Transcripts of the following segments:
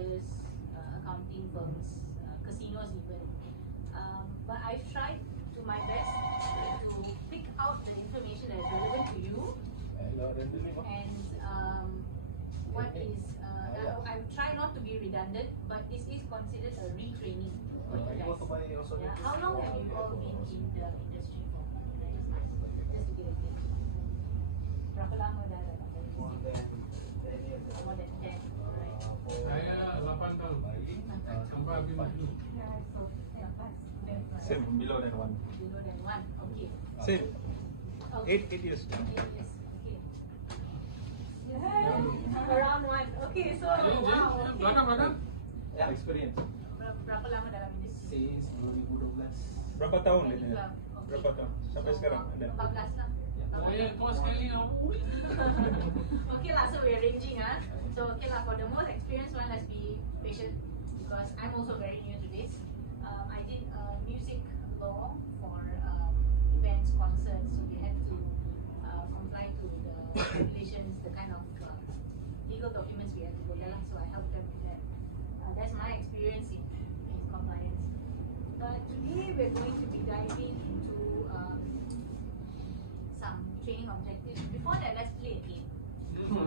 lawyers, accounting firms, casinos even. But I've tried to my best to pick out the information that is relevant to you. And what is, I try not to be redundant, but this is considered a retraining for you guys. Yeah. How long have you all been in the industry for? Just to get a gauge. Berapa lama dah dalam industry? More than 10, right? Saya 8 tahun. Sampai habis maju. Same, below than 1. Below than 1, okay. Same. Okay. 8 years. 8 years, okay. Around 1, okay, so wow. Belakang. Experience. Berapa lama dalam industri? Since 2012. Berapa tahun ini? Okay. Berapa tahun? Sampai sekarang ada? 14 lah. Saya kau sekali Okay lah, so we're ranging So okay lah, for the most experienced one, let's be patient because I'm also very new to this. I did music law for events, concerts, so we had to comply to the regulations, the kind of legal documents we had to go dalam, so I helped them with that. That's my experience in compliance. But today we're going to be diving into some training objectives. Before that, let's play a game.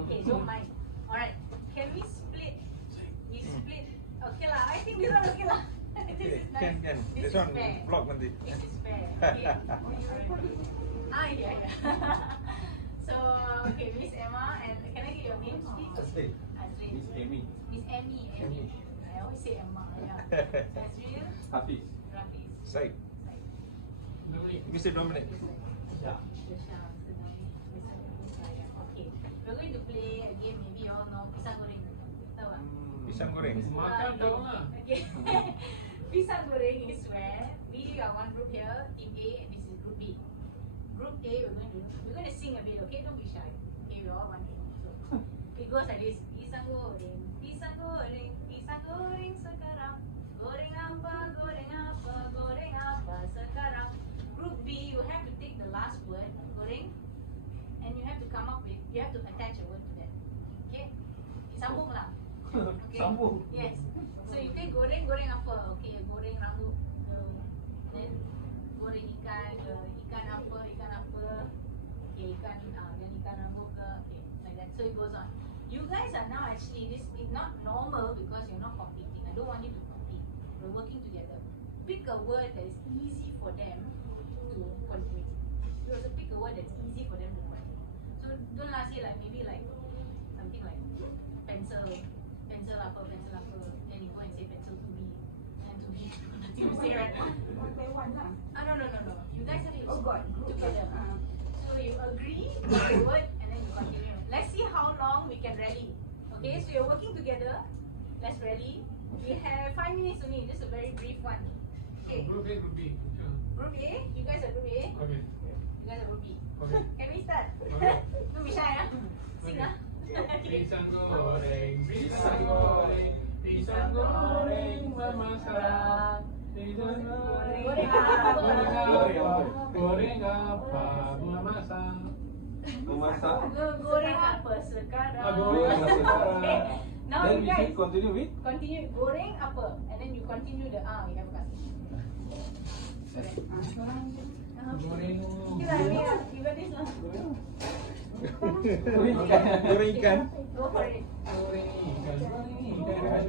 Okay, don't mind. Alright, can we split? Okay lah, I think this one okay lah. This is nice. Can. This This is one fair. vlog nanti. This is fair. Okay. Yeah. So, okay, Miss Emma, and can I get your name, please? Asli. Asli. Miss Amy. Miss Emmy. I always say Emma. Yeah. Asriel. Hafiz. Rafiz. Said. Mr. Dominic. Yeah. Okay, we're going to play a game. Maybe you all know pisang goreng. Tahu tak? Pisang goreng. Makan tahu lah. Okay. Pisang goreng is where we are one group here, team A, and this is group B. Group A, we're going to sing a bit. Okay, don't be shy. Okay, we all one team. So it goes like this: pisang goreng, pisang goreng, pisang goreng sekarang. Goreng apa sekarang. Group B, you have to take the last word, goreng, and you have to come up with, you have to attach a word to that. Okay? Sambung lah. Okay? Sambung. Yes. So you take goreng apa? Okay, goreng rambut. Then goreng ikan apa? Okay, ikan rambut ke? Okay, like that. So it goes on. You guys are now actually, this is not normal because you're not competing. I don't want you to compete. We're working together. Pick a word that is easy for them to contribute. You also pick a word that's easy for them to contribute. So don't say like maybe like something like pencil apa, then you go and say pencil to be, and to be nothing to say, right? No. You guys have to group together. So you agree on the word and then you continue. Let's see how long we can rally. Okay, so you're working together. Let's rally. We have 5 minutes only, just a very brief one. Okay. Group A, Group B. Group A, you guys are group A. Okay. You guys are group B. Okay. Can we start? Okay. Don't be shy, Sing, Pisang goreng, pisang goreng, pisang goreng memasak. Pisang goreng, goreng apa memasak? Memasak. Goreng apa sekarang? Goreng apa sekarang? Okay. Now Then you we guys should continue with. continue goreng apa, and then you continue the we have a Goreng. Kita ni even this lah. Goreng ikan. Go for it. Goreng ikan.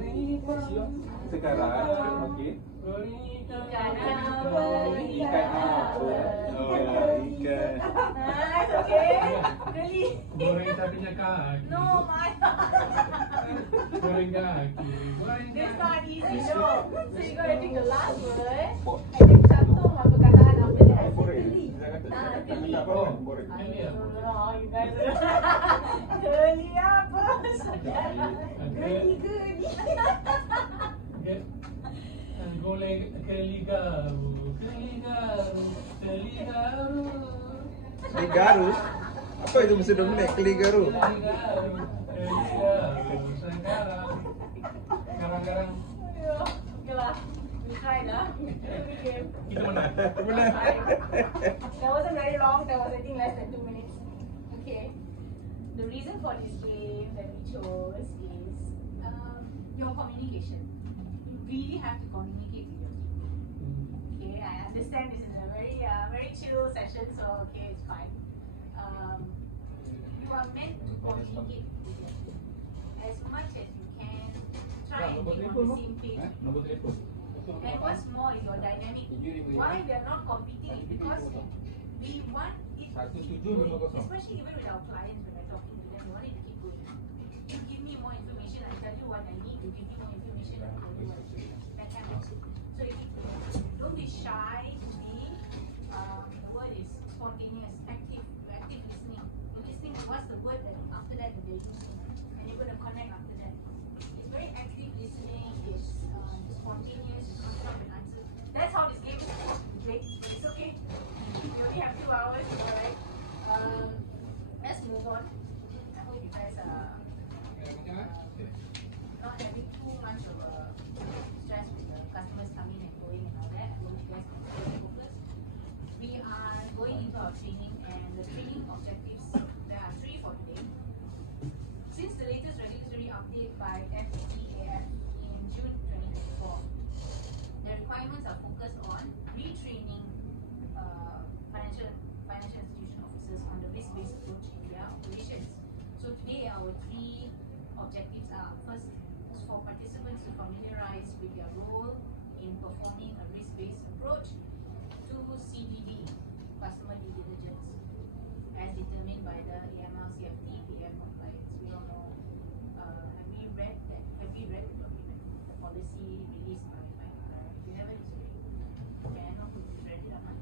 Sekarang, okay. Goreng Ikan apa? Ikan apa? Ikan. Nice, okay. Really? Goreng tapinya kaki. No, my. Goreng kaki. Goreng This kaki. not easy, no. So you gotta take the last word and then cantum perkataan after that. Goreng. Geli. Goreng. Oh, you guys. Geli apa? Saudara. Geli. Goleng keligaru. Keligaru. Apa itu Mr. Dominic? Keligaru. Sekarang. Okay lah. We tried lah. Kita menang. Benar. That wasn't very long. That was I think less than 2 minutes. Okay. The reason for this game that we chose is your communication. You really have to communicate with your team. Okay, I understand this is a very chill session, so okay, it's fine. You are meant to communicate with your team as much as you can. Try and be on the same page. And what's more is your dynamic. Why we are not competing is because we want it to keep going, especially even with our clients when we're talking to them, we want it to keep going. You give me more information, I tell you what I need. You give me more information, I tell you what I need. That kind of thing. So if you don't be shy to be, the word is spontaneous, active listening. You're listening to what's the word that after that they're using, and you're going to connect after that. It's very active listening, it's spontaneous, you come up with answers. That's how this game is supposed to be played, but it's okay. We only have 2 hours, alright. Let's move on. I hope you guys are not having too much of a stress with the customers coming and going and all that. I hope you guys can stay focused. We are going into our training, and the training objectives, there are 3 for today. Since the latest regulatory update by FATF in June 2024, the requirements are focused on retraining financial institution officers on the risk-based approach in their operations. So today our 3 objectives are: first is for participants to familiarize with their role in performing a risk-based approach to CDD, customer due diligence, as determined by the AML, CFT, PF compliance. We don't know. Have we read the document, the policy released by RN? If you haven't, it's okay. Okay, I know who's read it or not.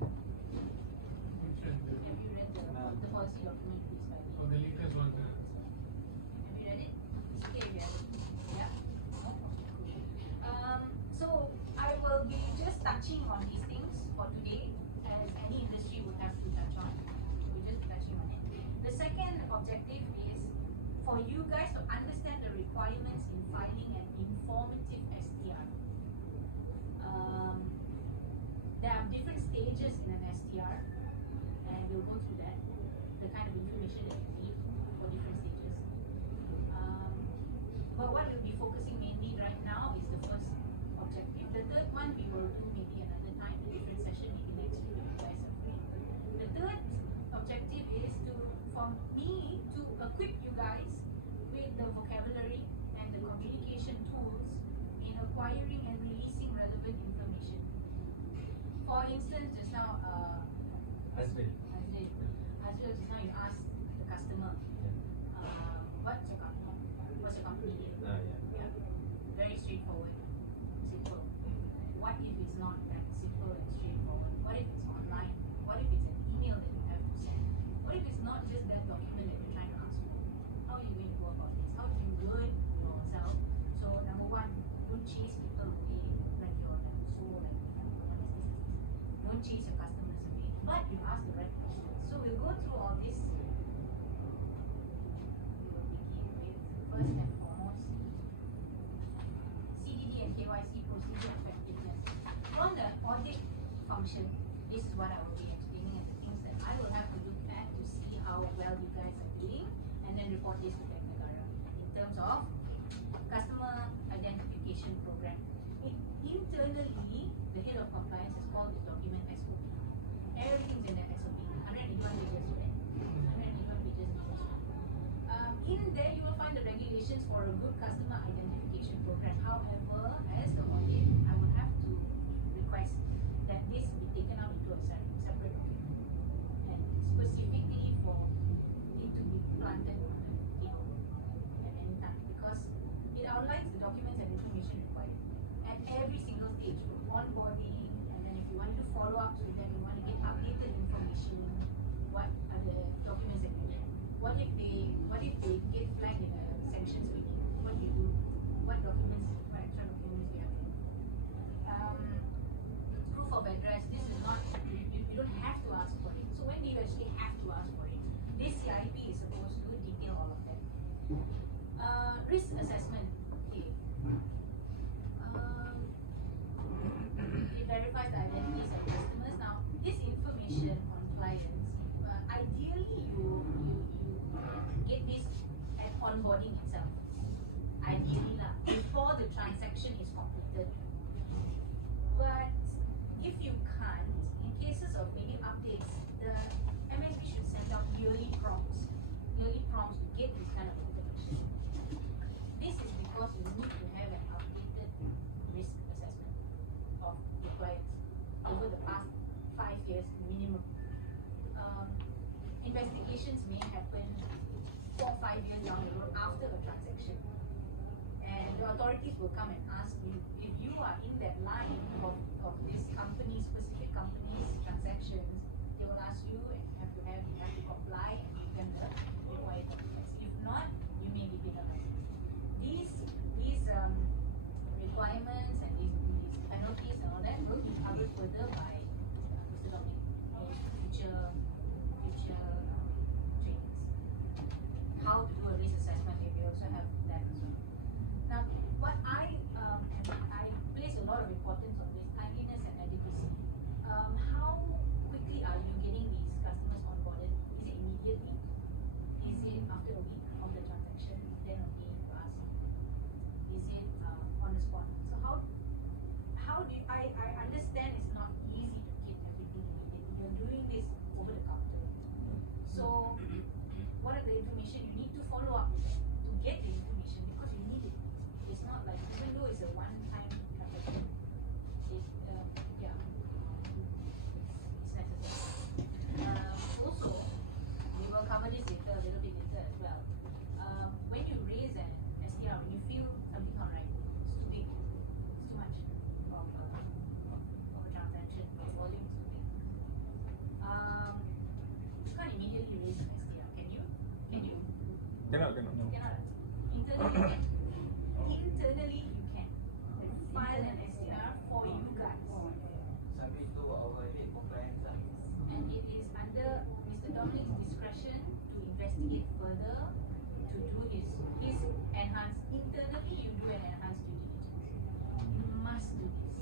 Have you read the policy document released by For the latest one. Have you read it? It's okay if you haven't. Yeah? So I will be just touching on these things for today, as any industry would have to touch on. We're just touching on it. The second objective is for you guys to understand the requirements in filing an informative STR. There are different stages in an STR, and we'll go through that, the kind of information that you need for different stages. But what we'll be focusing mainly right now is the first objective. The third one we will do maybe another time, a different session, maybe next week if you guys are free. The third objective is for me to equip you guys with the vocabulary and the communication tools in acquiring and releasing relevant information. For instance, just now, Azril, just now you asked the customer, what's your company? What's your company name? Yeah. Very straightforward, simple. What if it's not that simple and straightforward? What if it's online? What if it's an email that you have to send? What if it's not just that document that you're trying to ask for? How are you going to go about this? How do you learn yourself? So number one, don't chase people away like you're like don't chase your customers away, but you ask the right questions. So we'll go through all this. We will begin with first and foremost CDD and KYC procedure effectiveness. From the audit function, this is what I will be explaining, and the things that I will have to look at to see how well you guys are doing, and then report this to Technagara in terms of customer identification program. Internally, the head of compliance has called this document SOP. Everything's in that SOP. 181 pages, right? 181 pages in SOP. In there, you will find the regulations for a good customer identification program. However, as the audit, I will have to request that this be taken out into a separate document, and specifically for it to be planted on the table at any time, because it outlines the documents and information required at every single stage, from onboarding, and then if you want to do follow-ups with them, you want to get updated information, what are the documents that you need? What if they get flagged in a sanctions meeting? What do you do? What documents, what extra documents do you have to do? Proof of address, this is not, you don't have to ask for it. So when do you actually have to ask for it? This CIP is supposed to detail all of that. Risk assessment, okay. It verifies the identities of customers. Now, this information on clients, ideally you get this at onboarding itself. Ideally, before the transaction. violations may happen 4 or 5 years down the road after a transaction. And the authorities will come and ask you if you are in that line of this company, specific company's transactions. They will ask you and you have to comply and give them the required documents. If not, you may be penalized. These requirements and these penalties and all that will be covered further by Mr. Dominic in future trainings. How to do a risk assessment, we also have that as well. Now, what I place a lot of importance on this timeliness and adequacy. How quickly are you getting these customers onboarded? Is it immediately? Is it after a week of the transaction? Then okay, you ask. Is it on the spot? So how do you, I understand it's not easy to get everything immediately. You're doing this over the counter. So what are the information you need to follow up with them to get the information because you need it. It's not like even though it's a one-time transaction, it's necessary. Also, we will cover this later, a little bit later as well. When you raise an SDR, when you feel something not right, it's too big, it's too much of a transaction, the volume is too big. You can't immediately raise an SDR, can you? Can you? Cannot. Cannot. Internally you can. Internally you can. File an SDR for you guys. Submit to our head compliance. And it is under Mr. Dominic's discretion to investigate further, to do his enhanced, internally you do an enhanced due diligence. You must do this.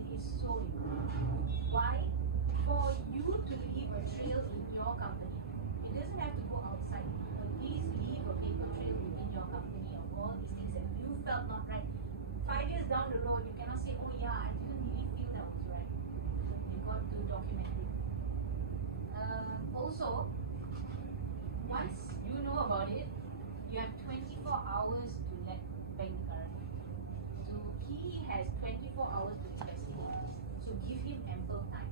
It is so important. Why? For you to leave a trail in your company. It doesn't have to go outside, but please leave a paper trail within your company of all these things that you felt not right. 5 years down the road, you cannot say, oh yeah, I didn't really feel that was right. You got to document it. Also, once you know about it, you have 24 hours to let Bank Negara know. So he has 24 hours to investigate. So give him ample time.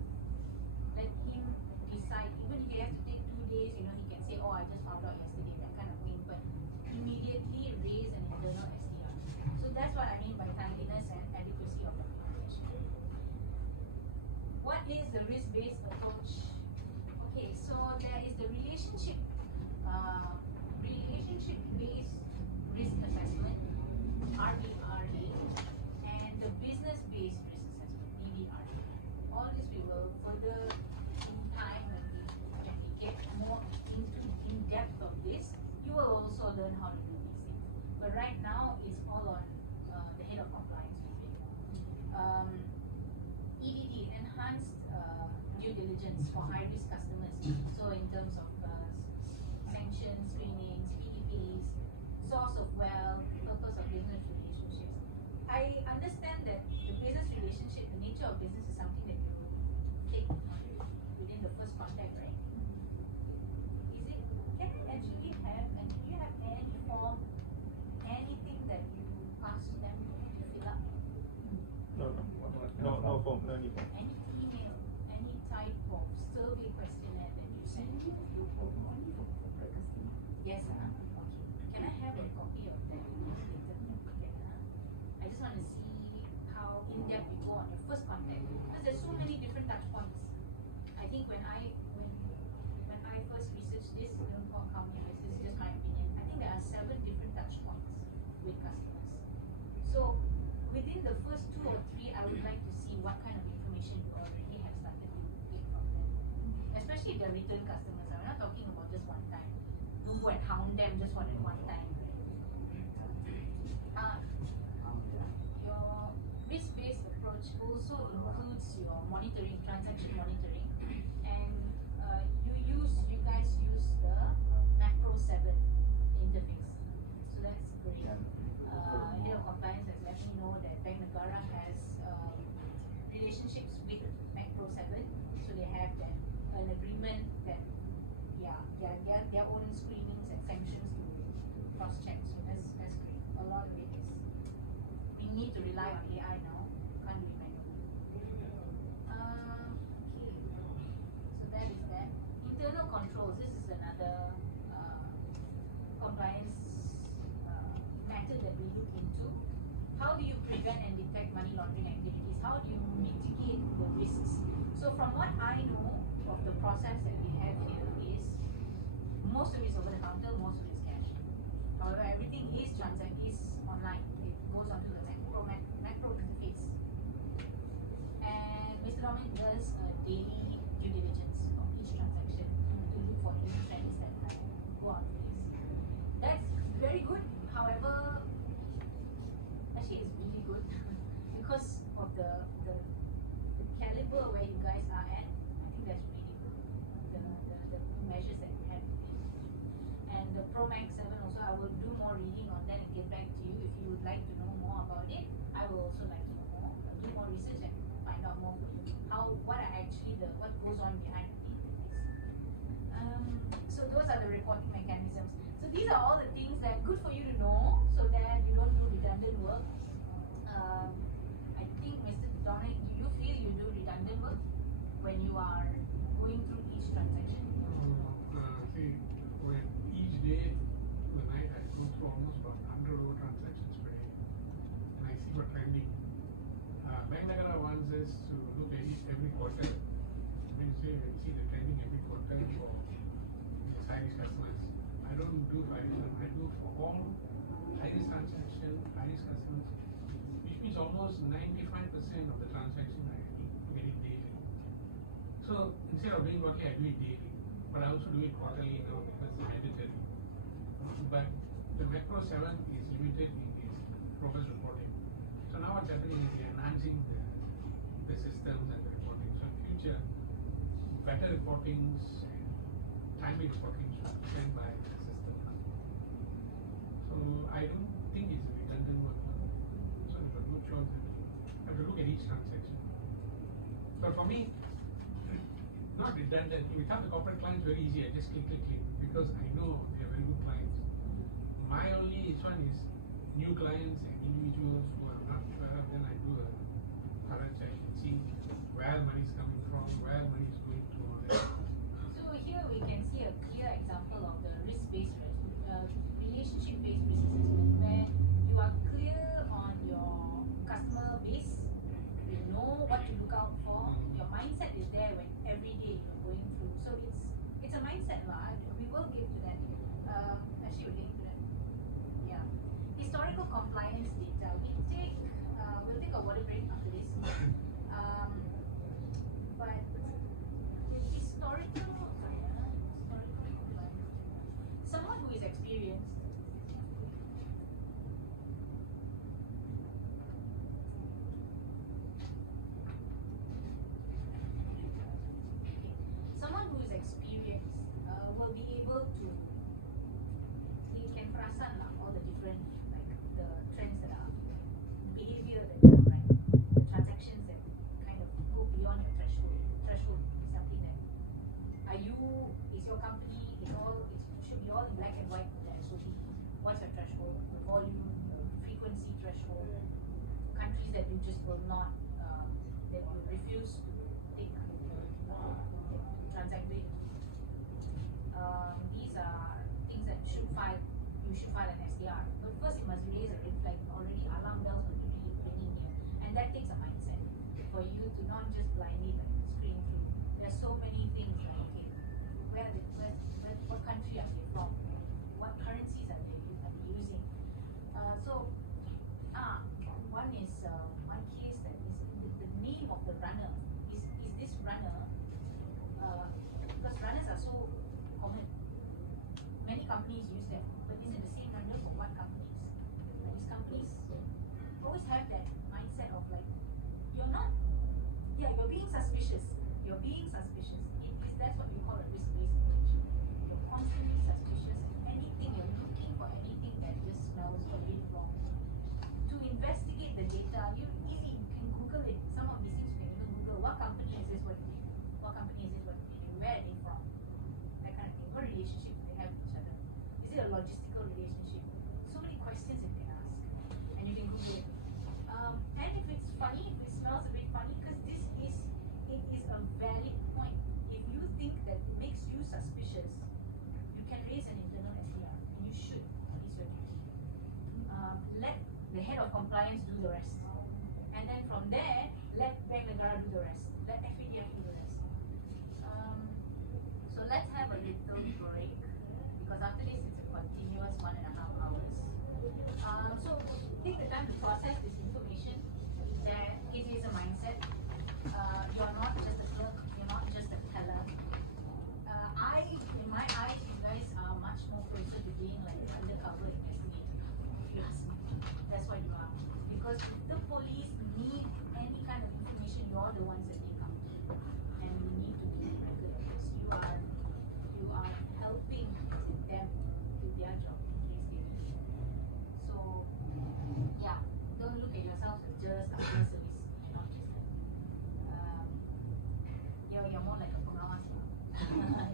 Let him decide, even if he has to take 2 days, he can say, oh, I just found out yesterday, that kind of thing, but immediately raise an internal SDR. So that's what I mean by timeliness and adequacy of documentation. What is the risk-based approach? Okay, so there is the relationship-based risk assessment, RBRA, and the business-based risk assessment, BBRA. All this we will further in time when we get more in depth of this. You will also learn how to do these things. But right now, it's all on the head of compliance. EDD, enhanced due diligence for high-risk customers. So in terms of sanctions, screenings, PDPs, source of wealth, purpose of business relationships. I understand that the business relationship, the nature of business is something that you take within the first contact, right? Is it, can you actually have, and do you have any form, anything that you ask them to fill up? No form, no need form. Any email, any type of survey questionnaire that you send? Yes, okay. Can I have a copy of that? I just want to see how in depth you go on your first contact, because there's so many different touch points. I think when I first researched this, don't count me, this is just my opinion. I think there are 7 different touch points with customers. So within the first 2 or 3, I would like to see what kind of information you already have started to get from them. Especially if they're return customers. I'm not talking about just one time. Don't go and hound them just for that one time. Your risk-based approach also includes your monitoring, transaction monitoring, and you guys use the Macro 7 interface. So that's great. Head of compliance has let me know that Bank Negara has relationships with Macro 7, so they have an agreement that their own screenings and sanctions to cross-check. So that's great. A lot of it is we need to rely on AI now. Can't do it manually. Okay. So that is that. Internal controls. This is another how do you prevent and detect money laundering activities? How do you mitigate the risks? So from what I know of the process that we have here is, most of it is over the counter, most of it is cash. However, everything is online. It goes onto the macro interface. And Mr. Dominic does a daily due diligence of each transaction to look for any trends that go on to this. That's very good. However, actually it's really good because of the caliber where you guys are at. I think that's really good. The measures that you have. And the Pro Max 7 also, I will do more reading on that and get back to you if you would like to know more about it. I will also like to know more, do more research and find out more for you. What goes on behind the scenes. So those are the reporting mechanisms. So these are all the things that are good for you to know so that you don't do redundant work. I think, Mr. Dominic, do you feel you do redundant work when you are going through each transaction? See, when each day, the night I go through almost about 100 over transactions per day, and I see what trending. Bank Nagara wants us to look at it every quarter. When you see the trending every quarter for these high-risk customers. I don't do high-risk, I do for all high-risk transaction, high-risk customers, which means almost 95% of the transaction I get it daily. So instead of doing quarterly, I do it daily. But I also do it quarterly now because it's mandatory. But the Macro 7 is limited in its progress reporting. So now what's happening is we are enhancing the systems and the reporting. So in future, better reportings and timely reporting should be sent by the system. So I don't think it's a redundant work. So you have no choice. You have to look at each transaction. But for me, not redundant. If you have the corporate clients, very easy. I just click. Because I know they are very good clients. My only one is new clients and individuals who are not sure. Then I do a thorough check and see where money is coming from, where money is going to. So here we can see a clear example of the risk-based relationship-based risk assessment, where you are clear on your customer base, you know what to look out for. Your mindset is there when every day you're going through. So it's a mindset, we will give to that. Actually, we're getting to that. Yeah. Historical compliance data. We'll take a water break after this. But historical compliance. Someone who is experienced. Someone who is experienced will be able to, you can perasan all the different, like the trends that are, behavior that are, right, the transactions that kind of go beyond your threshold. Threshold is something that, is your company, it should be all in black and white with the SOP. What's your threshold? The volume, the frequency threshold, countries that you just will not, that you refuse to take, transact with. These are things that you should file an SDR. But first you must raise a red flag. Already alarm bells will be ringing here. And that takes a mindset for you to not just blindly screen through. There's so many things like, okay, what country are they from? What currencies are they using? One case that is the name of the runner. Is this runner, because runners are so common. Many companies use them, but is it the same runner for what companies? These companies always have that mindset of like, you're being suspicious. That's what we call a risk-based management. You're constantly suspicious. You're looking for anything that just smells a bit wrong. To investigate the data, you can Google it. Some of these things you can even Google. What company is this? What company is this? Where are they from? That kind of thing. What relationship do they have with each other? Is it a logistical relationship? So many questions you can ask, and you can Google it. And if it's funny, if it smells a bit funny, because it is a valid point. If you think that it makes you suspicious, you can raise an internal SDR, and you should. It's your duty. Let the head of compliance do police need any kind of information, you're the ones that take up. And you need to be record because you are helping them do their job in case they need. So yeah, don't look at yourself as just a service. You're not just that. You're more like a pengawas.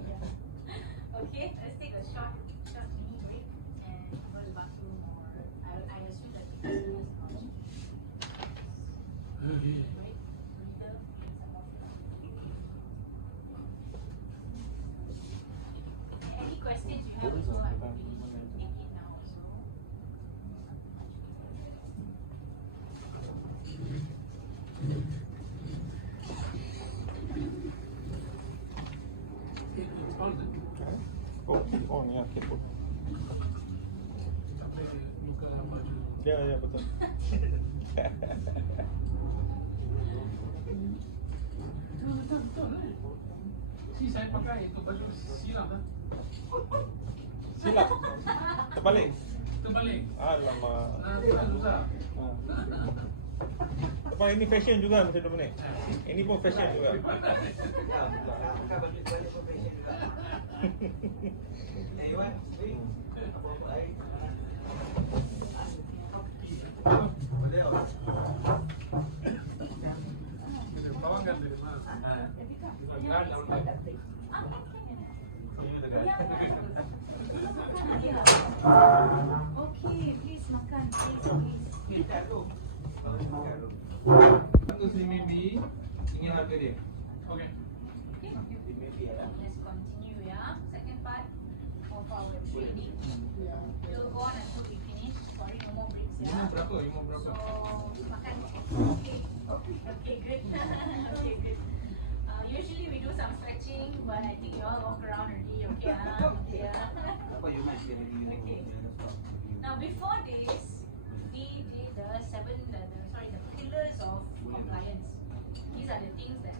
Yeah. Okay, let's take a short mini break and go to the bathroom, or I assume that because any questions you have, so I'm happy to take it now also. It's on then. Oh ya, kepo. Sampai dia buka baju. Ya betul. Betul. Si saya pakai itu baju silam kan? Silap. Terbalik. Terbalik. Alamak. Nah, susah. Apa ini fashion juga Mr. Dominic? Ini pun fashion juga. Bukan baju balik profession juga. Iwan, apa air? Boleh tak? Bawang kan dari mana? Kan dalam bag. Okay, please makan, please. Kita tu. Satu CMB ingin harga dia. Okay. Let's continue, yeah. Second part of our training. We'll go on until we finish. Sorry, no more breaks, yeah. Lima berapa? So, makan. Okay, good. Okay, good. Usually we do some stretching, but I think you all walk around already. Okay, okay. Apa you nak share lagi? Okay. Now, before this, we did the pillars of compliance. These are the things that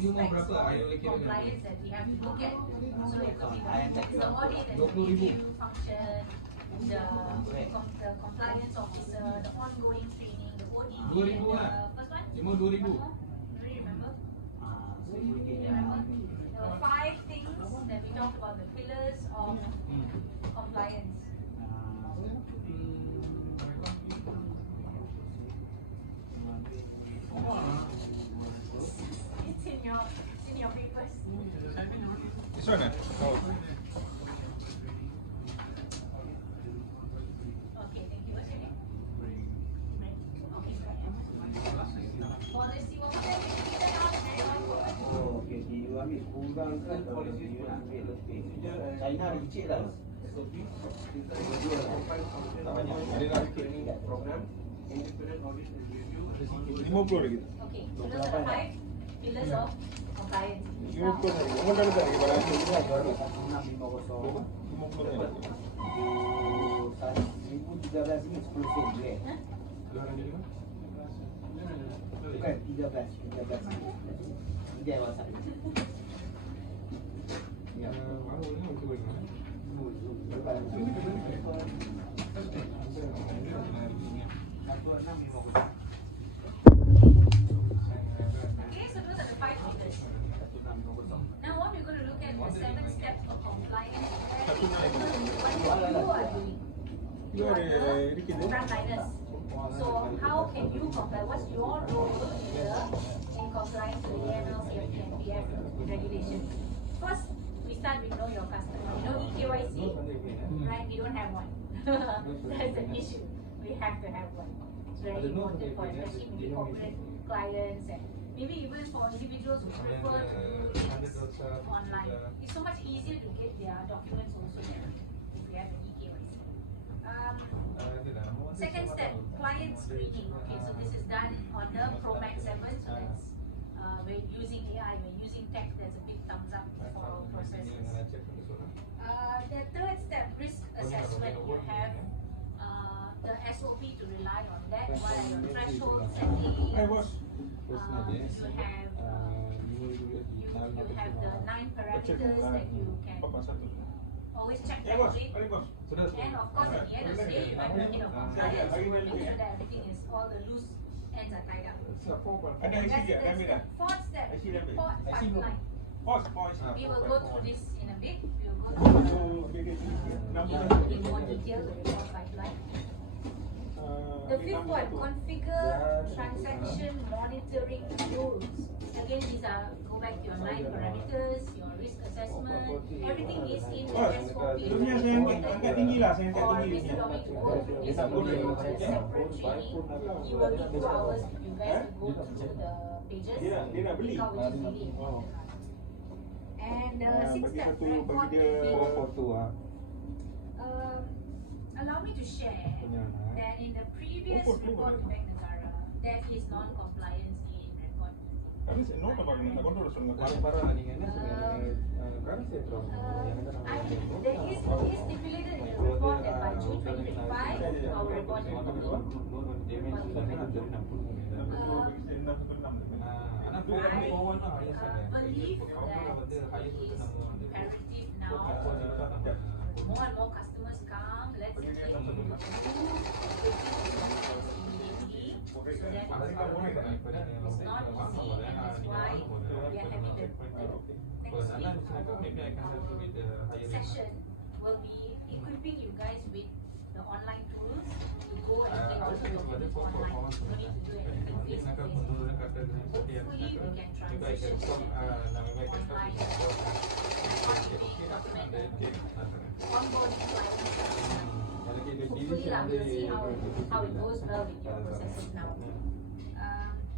You mau aspects berapa? Ayo of lagi compliance that we have to look at. So it could be the audit and the 20,000. review function, the compliance officer, the ongoing training, the ODD, 2,000 and lah. the first one. 2,000. First one? Do you remember? Do you remember? There were 5 things that we talked about, the pillars of compliance. It's in your papers. This one eh? Oh. Okay, thank you. What's your name? Okay, policy, what was that? Oh, okay. You ambil kurang kan polisi you nak ambil lebih. China licik lah. SOP. Kita dua tak banyak. Ada lagi training program. Independent audit and review. 50 lagi. Okay, so those are the 5 pillars of compliance. 50 lagi. Kamu dah letak lagi barang tu. 1650. 50 lagi. 2013 ini 10 sen je. Bukan 13. Dia WhatsApp. Ya. Okay, so those are the 5 pillars. Now what we're going to look at is 7 steps of compliance. What you are doing. You are the frontliners. So how can you comply? What's your role in compliance with the AML, CFT, and PF regulations? First, we start with know your customer. You know EKYC, right? We don't have one. That's an issue. We have to have one. It's very important for especially maybe corporate clients and maybe even for individuals who prefer to do things online. It's so much easier to get their documents also there if we have an EKYC. Second step, client screening. Okay, so this is done on the ProMax 7. So that's we're using AI, we're using tech. There's a big thumbs up for our processes. The third step, risk assessment. You have the SOP to rely on that. What are your threshold settings? You have the 9 parameters that you can always check that rate. And of course, at the end of the day, you have to compliance. So make sure that everything is all the loose hands are tied up. Ada IC dia, dah ambil dah. Fourth step, IC dah ambil. fourth IC belum. pipeline. Pause, pause. We will go through this in a bit. We will go So, through ambil dia sini. in more detail the fourth pipeline. The fifth one, configure transaction monitoring rules. Again, these are go back to your line parameters, your risk assessment. Everything is in the Bos, SOP. dunia saya angkat tinggi lah, saya angkat Or tinggi. instead of it to go through this video, a separate training, you will need 2 hours with you guys to go through the pages. Dia nak beli. Which is really important. And sixth Bagi step, satu, record bagi dia keeping. Foto Allow me to share that in the previous report to Bank Negara, there is non-compliance in record. Tapi saya nota bagi nak kontrol dengan Para ni kan kan saya terus. There is stipulated in the report that by June 2025, our report will come in. Anak tu I kawan lah ayah saya. believe that it is imperative now. More and more customers come. Let's get to immediately so that it's not easy, and that's why we are having the next session will be equipping you guys with the online tools to go and get your documents online. No need to do anything face to face. Hopefully we can transition to online onboarding hopefully lah, we'll see how it goes well with your processes now.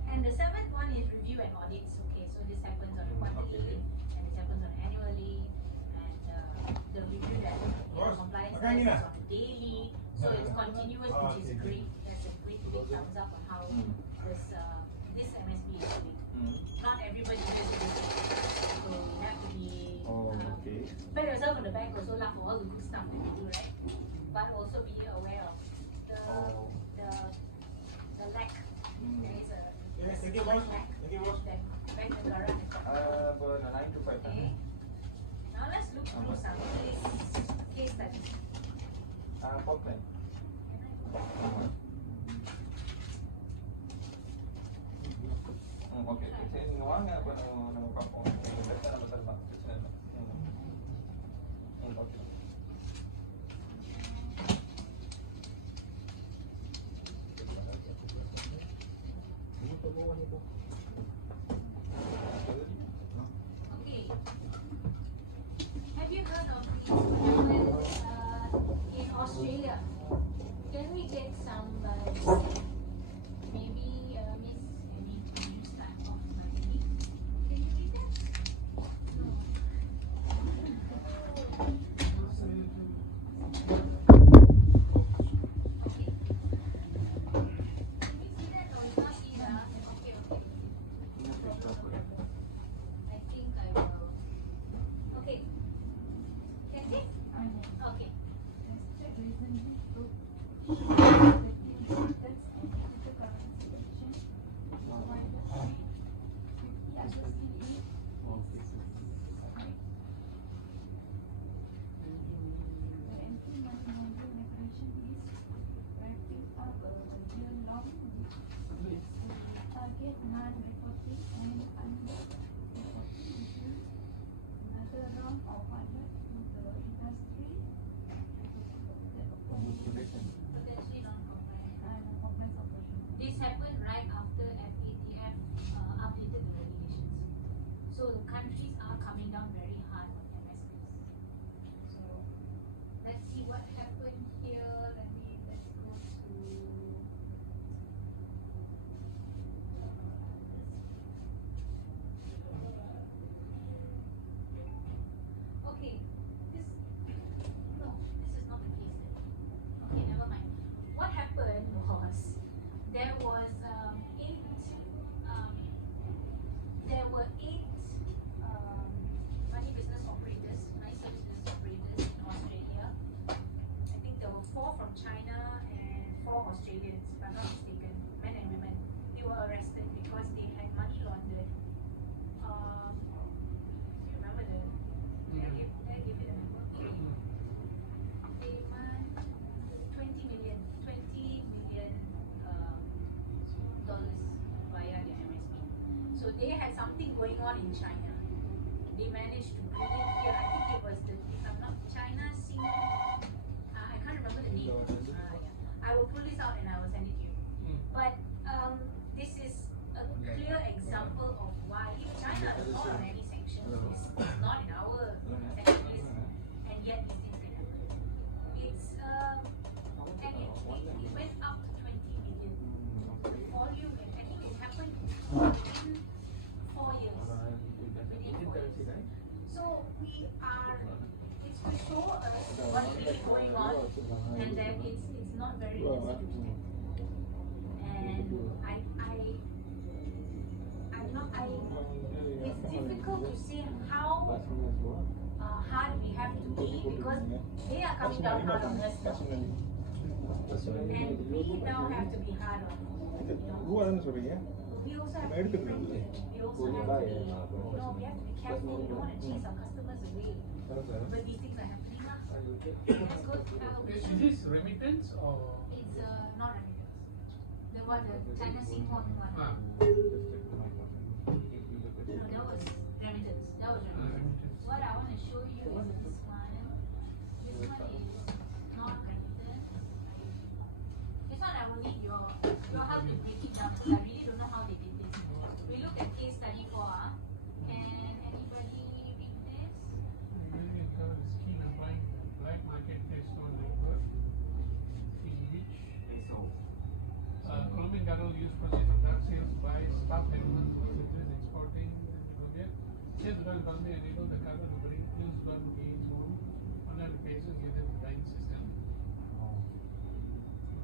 And the seventh one is review and audits. Okay, so this happens on a quarterly and this happens on annually, and the review that compliance does is on daily, so it's continuous, which is great. That's a great big thumbs up on how this MSB is doing. Not everybody does this, so you have to be pat yourself on the back also lah for all the good stuff that you do, right? But also be aware of the lack. There is a Thank you, boss. lack Thank you, boss. that Bank Negara has got. Okay. Now let's look through some case studies. Okey, saya ni orang apa nama kampung. Kita nama terbang. Okey. Okay. Have you heard of this what happened in Australia? Can we get some maybe Miss Amy, can you start off maybe? Can you read that? No. Okay. Can you see that or you not see that? Okay, okay. I think I will. Okay. Can this? Okay. Target non-reporting and under-reporting issue. Another round of pilot in the industry. Potentially non-compliant. And compliance operation. This happened right after FATF updated the regulations. So the countries are coming down very hard on MSBs. So let's see what happened here. Let's go to. Okay, this they had something going on in China. They managed to bring it here. I think it was if I'm not China, I can't remember the name. Yeah. I will pull this out and I will send it to you. But this is a clear example of why if China is not on any sanctions list, it's not in our sanction list, and yet these things can happen. It's and it went up to 20 million volume, and I think it happened within 4 years. Within 4 years. So we are, it's to show us what's really going on, and that it's not very easy to detect. And it's difficult to say how hard we have to be, because they are coming down hard on us now. And we now have to be hard on them. We also have to be friendly. We also have to be, we have to be careful. We don't want to chase our customers away. But these things are happening now. Let's go to Is this remittance or? It's not remittance. The China Singapore one. Ah. No, that was remittance. Remittance. What I want to show you is this one. This one is not remittance. This one I will need your help to break it down, because I really don't know how they did this. We look at case study 4. Can anybody read this? Usually cover the scheme employing black market based on network in which Colombian government use proceeds from drug sales by staff elements overseas exporting in Colombia. Sales done in Colombia enable the government to bring use done gains home on a basis within the bank system.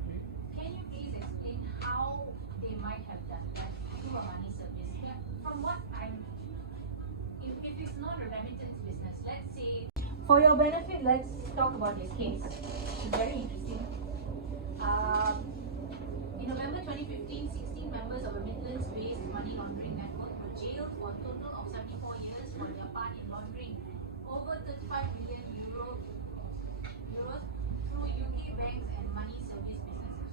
Okay. Can you please explain how they might have done that through a money service? Yeah, from what if it's not a remittance business, let's say, for your benefit, let's talk about this case. It's very interesting. In November 2015, 16 members of a Midlands-based money laundering network were jailed for a total of 74 years for their part in laundering over 35 million euros through UK banks and money service businesses.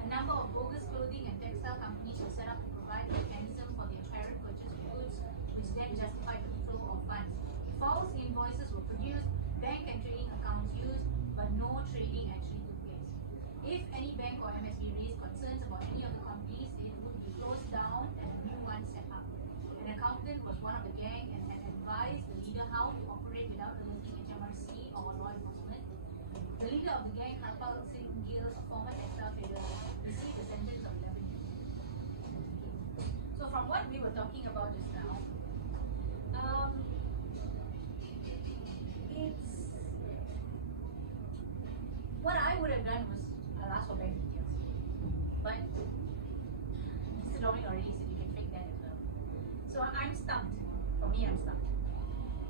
A number of bogus clothing and textile companies were set up to provide a mechanism for the apparent purchase of goods, which then justified the flow of funds. False invoices were produced, bank and trading accounts used, but no trading actually took place. If any bank or MSB raised concerns about any of the companies, it would be closed down and a new one set up. An accountant was one of the gang and had advised the leader how to operate without alerting HMRC or law enforcement. The leader of the gang, Harpal Singh Gill, a former textile trader, received a sentence of 11 years. So from what we were talking about just now, it's what I would have done was I'll ask for bank details. But Mr. Dominic already said you can fake that as well. So I'm stumped. For me, I'm stumped.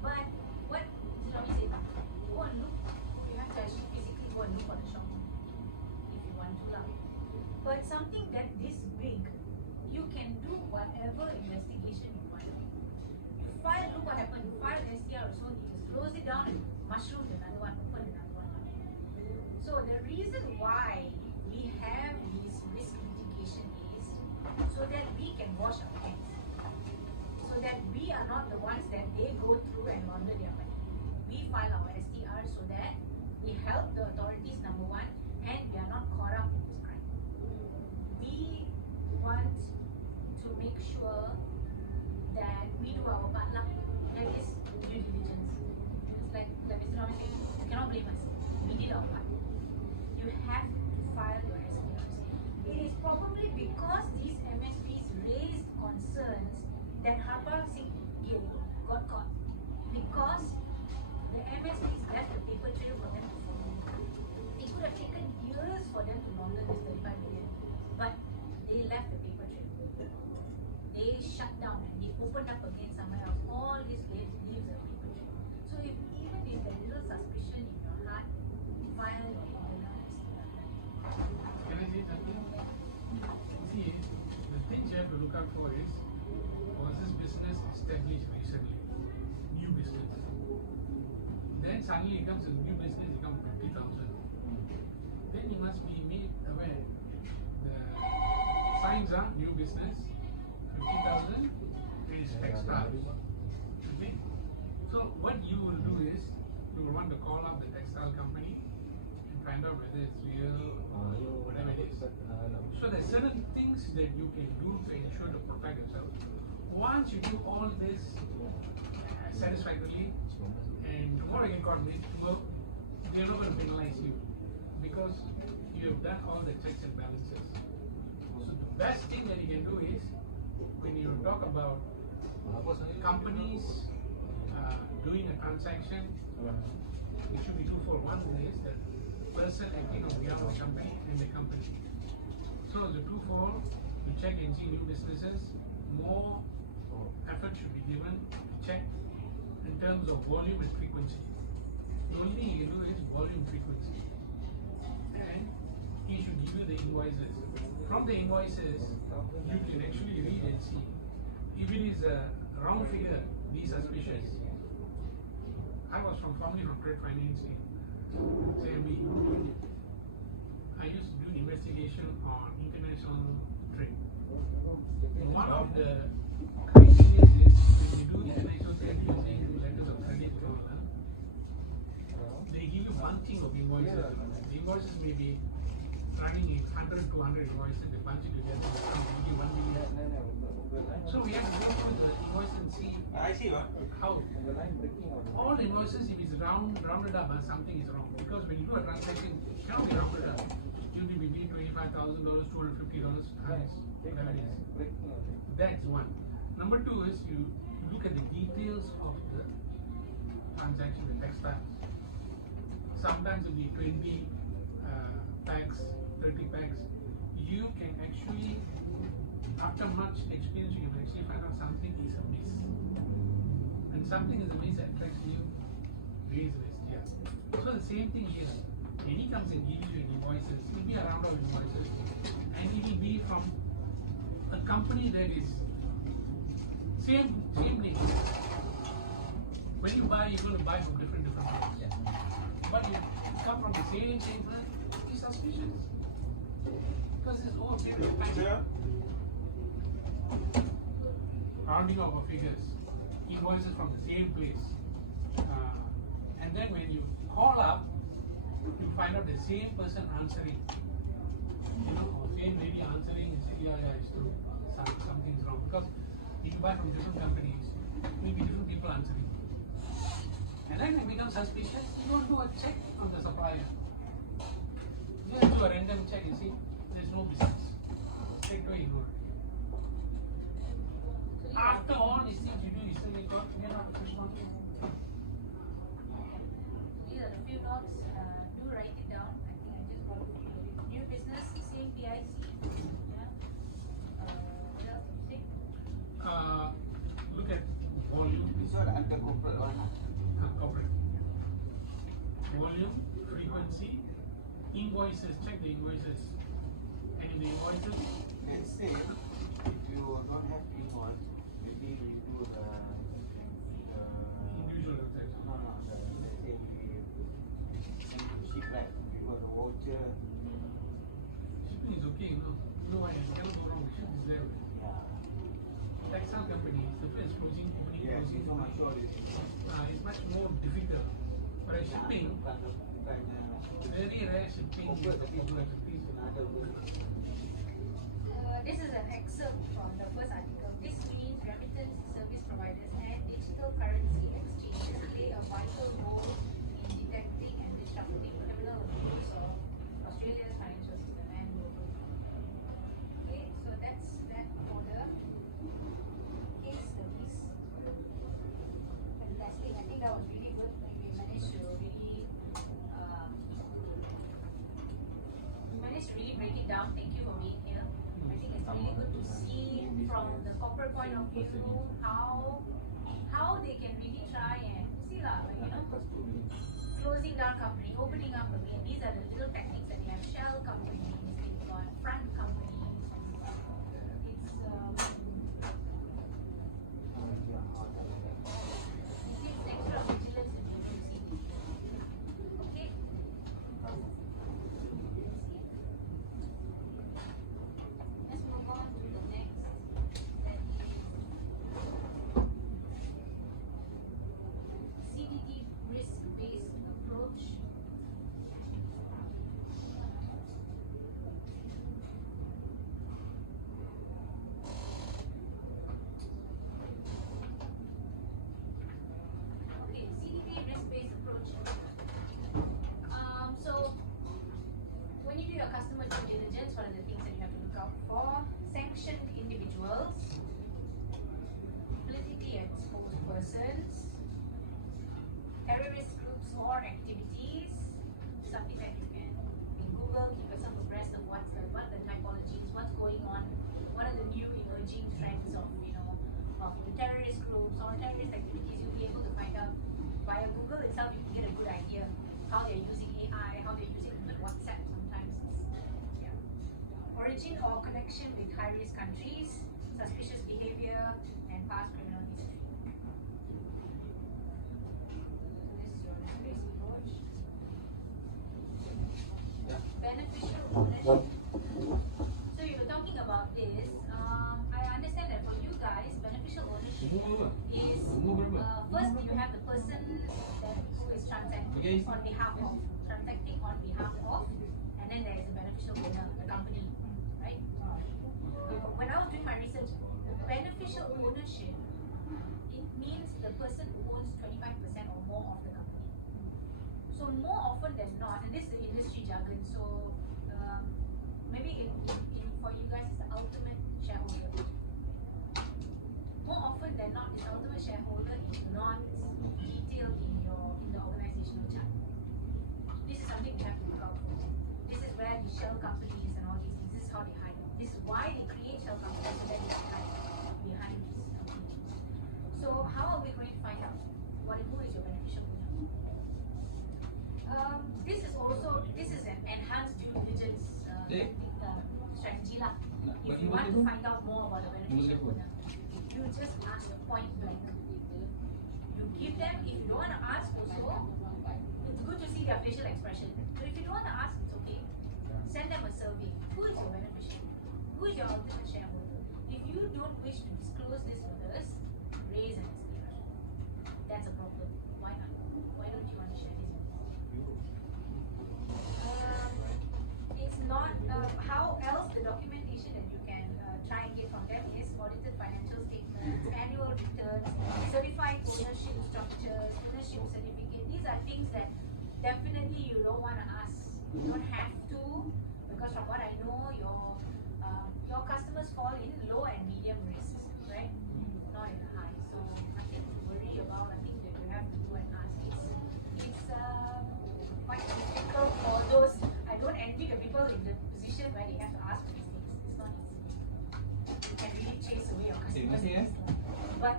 But what Mr. Dominic said, go and look. You have to actually physically go and look for the shop if you want to. But something that this big, you can do whatever investigation you want. You file, look what happened. You file STR or so, you just close it down and mushroom another one, open another one. So the reason why we have this risk mitigation is so that we can wash our hands. So that we are not the ones that they go through and launder their money. We file our STR so that we help the authorities, number one, and we are not caught up in this crime. We want to make sure that we do our part. That is due diligence. It's like Mr. Rama said, you cannot blame us. We did our part. You have to file your SPRs. It is probably because these MSBs raised concerns that Harpal Singh Gill got caught. Because the MSBs left the paper trail for them to follow. It could have taken years for them to launder this 35 million, but they left the paper trail. They shut down and they opened up again somewhere else. All this leaves a paper trail. So even if there's little suspicion in your heart, file your internal STR. Can I say something? See, the things you have to look out for is, was this business established recently? New business. Then suddenly it comes a new business, it comes 50,000. Then you must be made aware. The signs are new business, 50,000, is textiles. Okay? So what you will do is, you will want to call up the textile company and find out whether it's real or whatever it is. So there's certain things that you can do to ensure to protect yourself. Once you do all this satisfactorily, and tomorrow you got made, well, they're not going to penalize you because you have done all the checks and balances. So the best thing that you can do is, when you talk about companies doing a transaction, it should be twofold. One is the person acting on behalf of the company and the company. So the twofold, to check and see new businesses, more effort should be given to check in terms of volume and frequency. The only thing you can do is volume frequency. And he should give you the invoices. From the invoices, you can actually read and see. If it is a round figure, be suspicious. I was formerly from trade finance in CMB. I used to do an investigation on international trade. One of the criteria is, when you do international trade using letters of credit, they give you bunching of invoices. The invoices may be running in 100, 200 invoices, they bunch it together, they give you 1 million. So we have to go through the invoice and see how all invoices, if it's rounded up, something is wrong. Because when you do a transaction, it cannot be rounded up. You'll be between $25,000, $250, whatever it is. That's one. Number two is you look at the details of the transaction, the textiles. Sometimes it'll be 20 packs, 30 packs. You can actually, after much experience, you can actually find out something is amiss. And something is amiss that attracts you, raise risk. Yeah. So the same thing here. When he comes and gives you invoices, it will be a round of invoices. And it will be from a company that is same name. When you buy, you're going to buy from different places. Yeah. But you come from the same firm, be suspicious. Because it's all period of time. Rounding off of figures, invoices from the same place. And then when you call up, you find out the same person answering. Or same lady answering, you say, yeah, it's true. Something's wrong. Because if you buy from different companies, maybe different people answering. And then when it becomes suspicious, you don't do a check on the supplier. You just do a random check, you see, there's no business. Straight away ignore. After all these things you do, you still make out, you're not a fish monkey. These are the few notes. Do write it down. I think I just got it. New business, same PIC. Yeah. What else did you say? Look at volume. This one under corporate one. Corporate. Volume, frequency, invoices, check the invoices. And in the invoices, Let's say if you don't have invoice, maybe we do the individual transaction. let's say we ship right because the voucher. Shipping is okay, no, I cannot go wrong. Ship is there. Yeah. Textile company, simple as closing, opening, Yes, closing. it's on my short. It's much more difficult. But shipping, very rare shipping is the people have to pay. This is an excerpt from the first article. This means remittance service providers and digital currency exchanges play a vital role in detecting and disrupting criminal abuse of Australia's financial system and globally. Okay, so that's that for the case studies. Fantastic. I think that was really good. We managed to really break it down. Thank you for being here. I think it's really good to see from the corporate point of view how they can really try and see closing down company, opening up again. These are the little techniques that they have. Shell companies, they've got front companies. It's extra vigilance that you can see. Okay. Let's move on to the next. That is persons, terrorist groups or activities, something that you can in Google keep yourself abreast of what are the typologies, what's going on, what are the new emerging trends of of the terrorist groups or terrorist activities. You'll be able to find out via Google itself. You can get a good idea how they're using AI, how they're using even WhatsApp sometimes. Yeah. Origin or connection with high-risk countries, suspicious behavior, and past criminal history. This is your basic approach. Beneficial ownership. So you were talking about this. I understand that for you guys, beneficial ownership is first you have the person who is transacting on behalf of, and then there is a beneficial owner, the company, right? When I was doing my research, beneficial ownership, it means the person owns 25% or more of the company. So more often than not, and this is the industry jargon, so maybe for you guys it's the ultimate shareholder. More often than not, this ultimate shareholder is not detailed in the organizational chart. This is something we have to look out for. This is where the shell companies and all these things, this is how they hide. This is why they create shell companies, so that they can hide behind this company. So how are we going to find out who is your beneficial owner? This is an enhanced due diligence strategy lah. If you want to find out more about the beneficial owner, you just ask point blank. You give them, if you don't want to ask also, it's good to see their facial expression. But if you don't want to ask, it's okay. Send them a survey. Who is your beneficiary? Who is your ultimate shareholder? If you don't wish to disclose this with us, raise an SPR. That's a problem. Why not? Why don't you want to share this with us? It's not, how else the documentation that you can try and get from them is audited financial statements, annual returns, certified ownership structures, ownership certificate. These are things that definitely you don't want to ask. You don't have to, because from what I know, your customers fall in low and medium risks, right? Not in high. So nothing to worry about. I think that you have to go and ask. It's quite difficult for those. I don't envy the people in the position where they have to ask for these things. It's not easy. You can really chase away your customers. But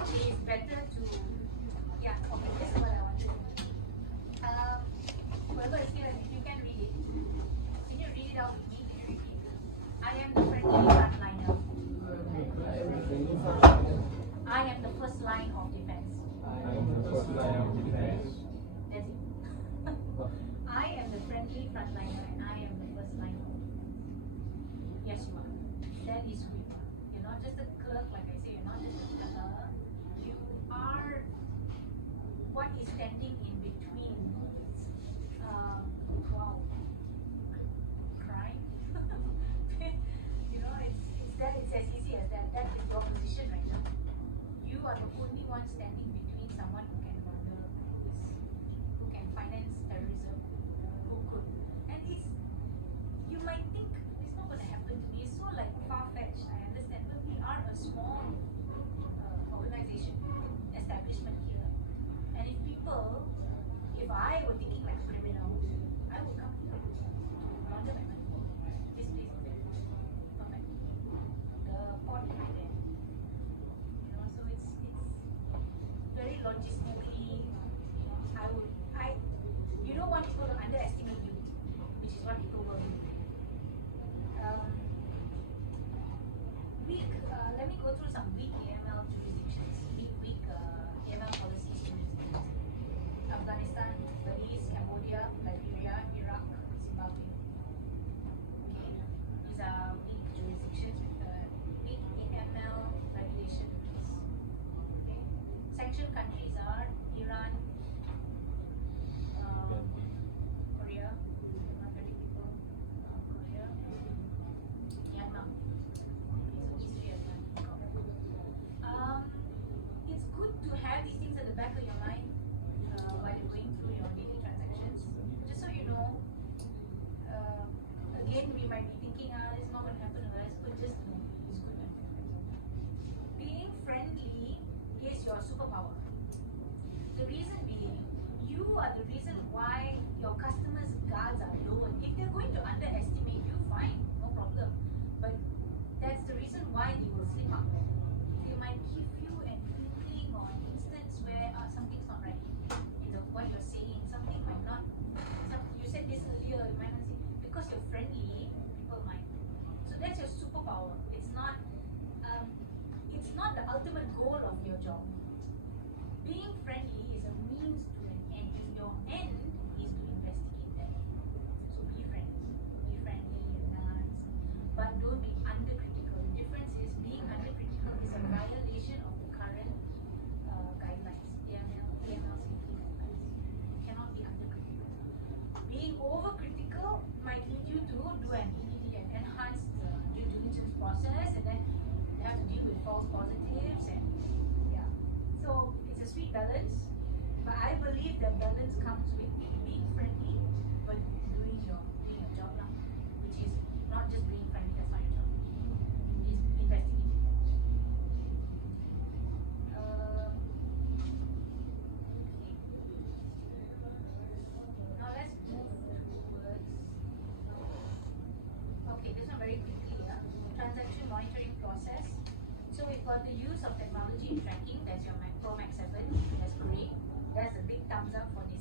it's better to, yeah, okay, this is what I want to do. Whoever is here, if you can read it, can you read it out with me? Can you repeat? I am the friendly frontliner. I am the first line of defense. That's it. I am the friendly frontliner and I am the first line of defense. Yes, you are. That is who you are. You're not just a clerk, like I say, you're not just a clerk. You are what is standing in between. Wow. Crime? It's as easy as that. That is your position right now. You are the only one standing between someone who can launder this, who can finance terrorism, who could. And you might think it's not going to happen to me. It's so like far-fetched, I understand, but we are a small organization, establishment here. And if I were thinking like a criminal, I would come here, launder my money. This place is there. Not like the port is right there. So it's very logistically, you don't want people to underestimate you, which is what people will do. Let me go through some weak AML jurisdictions, weak AML policies jurisdictions. Afghanistan, Belize, Cambodia, Liberia, Iraq, Zimbabwe. Okay, these are weak jurisdictions with weak AML regulations. Okay, sanctioned countries are Iran, Korea, not very people, Korea, Myanmar. Okay, so East Vietnam. It's good to have these things at ultimate goal of your job. Being friendly is a means to an end, and your end is to investigate that. So be friendly and nice, but don't be undercritical. The difference is being undercritical is a violation of the current guidelines, AML, CFT guidelines. You cannot be undercritical. Being overcritical might lead you to do an EDD, an enhanced due diligence process, and then you have to deal with false positives, and yeah. So it's a sweet balance, but I believe that balance comes with being friendly, but doing your job now, which is not just being friendly. That's not your job. It's investigating. Now let's move towards. Okay, this one very quickly. Transaction monitoring process. So we've got the use of technology in tracking. That's your Promax 7. That's great. That's a big thumbs up for this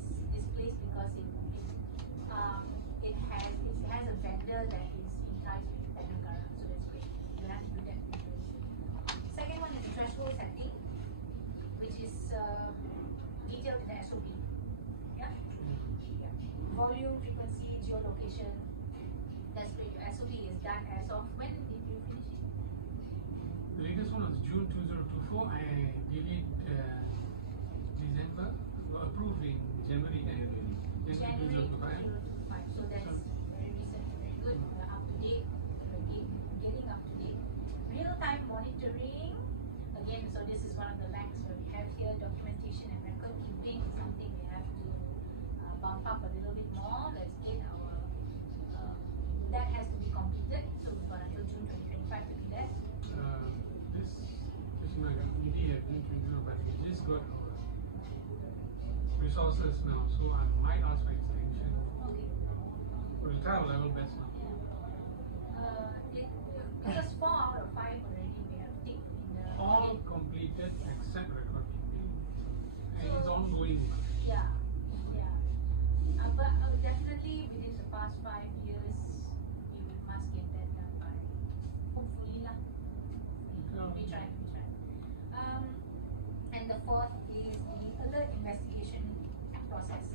place because it has a vendor that is in ties with Negara. So that's great. You have to do that. Second one is threshold setting, which is detailed in the SOP. Yeah. Volume, frequency, geolocation. That's great. Your SOP is done as of when did you finish it? The latest one was June 2024. I did it December, approved in January 2025. 2025. So that's very recent, very good. Up to date, getting up to date. Real-time monitoring. Again, so this is one of the lacks where we have here documentation and record keeping is something we have to bump up a little bit more. Let's get our that has to be completed. So we've got until June 2025 to do that. This is not immediate, but we just got our resources now, so I might ask for extension. Okay. We'll try our level best now. Because 4 out of 5 already we have ticked in the All audit. completed except record keeping. And So- it's ongoing. Yeah. But definitely within the past 5 years, you must get that done by hopefully lah. We try. And the fourth is the alert investigation process.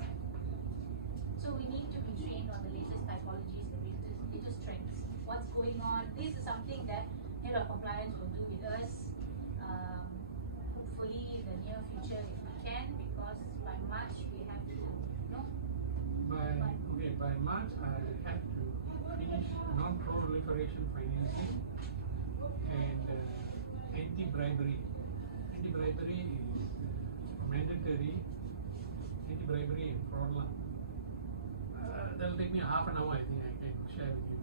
So we need to be trained on the latest typologies, the latest trends. What's going on? This is something that head of compliance will do with us. Hopefully in the near future if we can, because by March we have to By March I have to finish non-proliferation financing and anti-bribery. Anti-bribery is mandatory. Anti-bribery and fraud law. That'll take me half an hour. I think I can share with you.